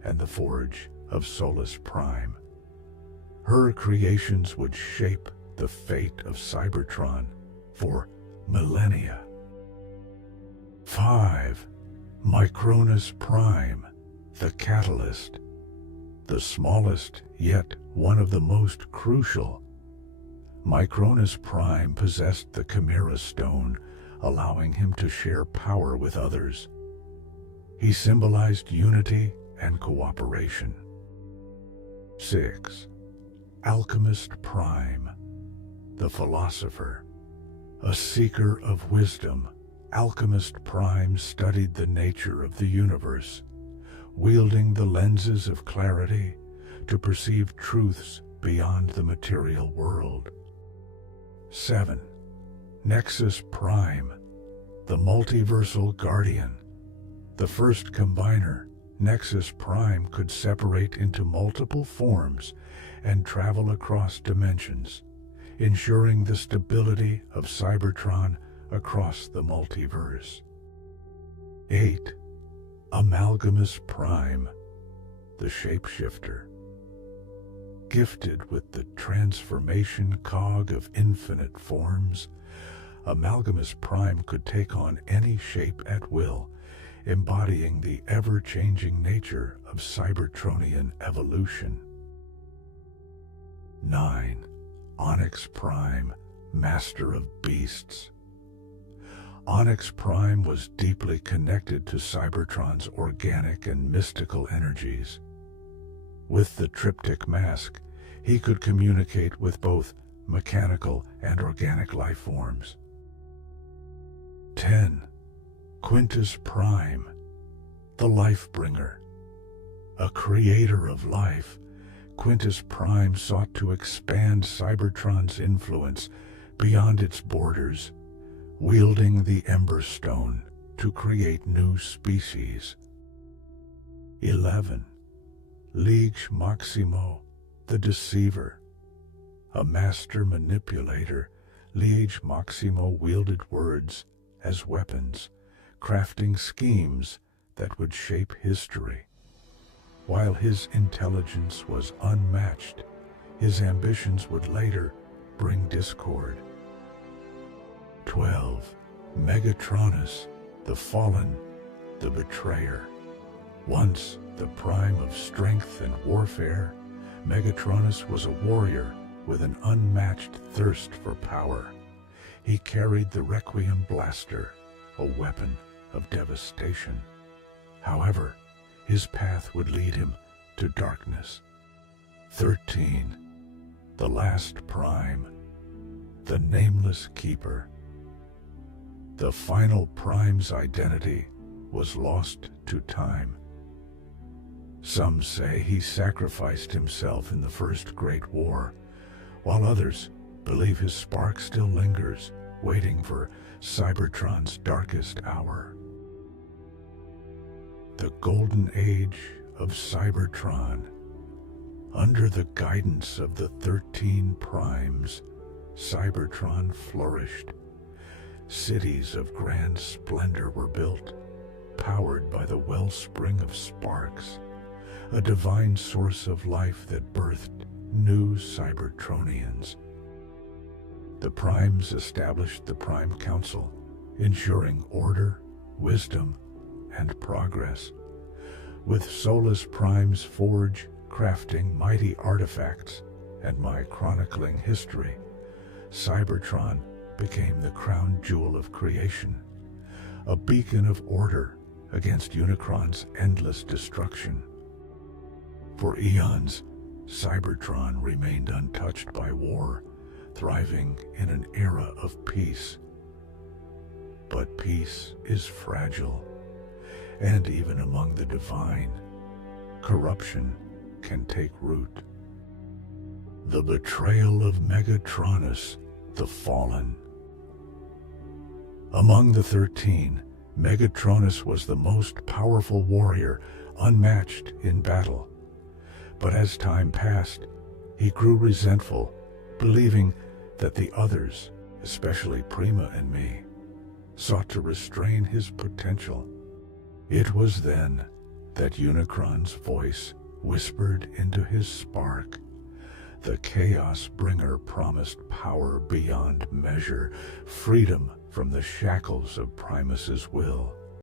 and the forge of Solus Prime. Her creations would shape the fate of Cybertron for millennia. 5. Mycronus Prime, the Catalyst. The smallest, yet one of the most crucial. Mycronus Prime possessed the Chimera Stone, allowing him to share power with others. He symbolized unity and cooperation. 6. Alchemist Prime, the Philosopher. A seeker of wisdom, Alchemist Prime studied the nature of the universe, wielding the lenses of clarity to perceive truths beyond the material world. 7. Nexus Prime, the Multiversal Guardian. The first combiner, Nexus Prime could separate into multiple forms and travel across dimensions, ensuring the stability of Cybertron across the multiverse. 8. Amalgamus Prime, the Shapeshifter. Gifted with the transformation cog of infinite forms, Amalgamus Prime could take on any shape at will, embodying the ever-changing nature of Cybertronian evolution. 9. Onyx Prime, Master of Beasts. Onyx Prime was deeply connected to Cybertron's organic and mystical energies. With the triptych mask, he could communicate with both mechanical and organic life forms. 10. Quintus Prime, the Lifebringer. A creator of life, Quintus Prime sought to expand Cybertron's influence beyond its borders, wielding the Ember Stone to create new species. 11. Liege Maximo, the Deceiver. A master manipulator, Liege Maximo wielded words as weapons, crafting schemes that would shape history. While his intelligence was unmatched, his ambitions would later bring discord. 12. Megatronus, the Fallen, the Betrayer. Once the prime of strength and warfare, Megatronus was a warrior with an unmatched thirst for power. He carried the Requiem Blaster, a weapon of devastation. However, his path would lead him to darkness. 13. The Last Prime, the Nameless Keeper. The final prime's identity was lost to time. Some say he sacrificed himself in the First Great War, while others believe his spark still lingers, waiting for Cybertron's darkest hour. The Golden Age of Cybertron. Under the guidance of the 13 primes, Cybertron flourished. Cities of grand splendor were built, powered by the wellspring of sparks, a divine source of life that birthed new Cybertronians. The primes established the Prime Council, ensuring order, wisdom, and progress. With Solus Prime's forge crafting mighty artifacts and my chronicling history, Cybertron became the crown jewel of creation, a beacon of order against Unicron's endless destruction. For eons, Cybertron remained untouched by war, thriving in an era of peace. But peace is fragile, and even among the divine, corruption can take root. The betrayal of Megatronus, the Fallen. Among the 13, Megatronus was the most powerful warrior, unmatched in battle. But as time passed, he grew resentful, believing that the others, especially Prima and me, sought to restrain his potential. It was then that Unicron's voice whispered into his spark. The Chaos Bringer promised power beyond measure, freedom from the shackles of Primus's will.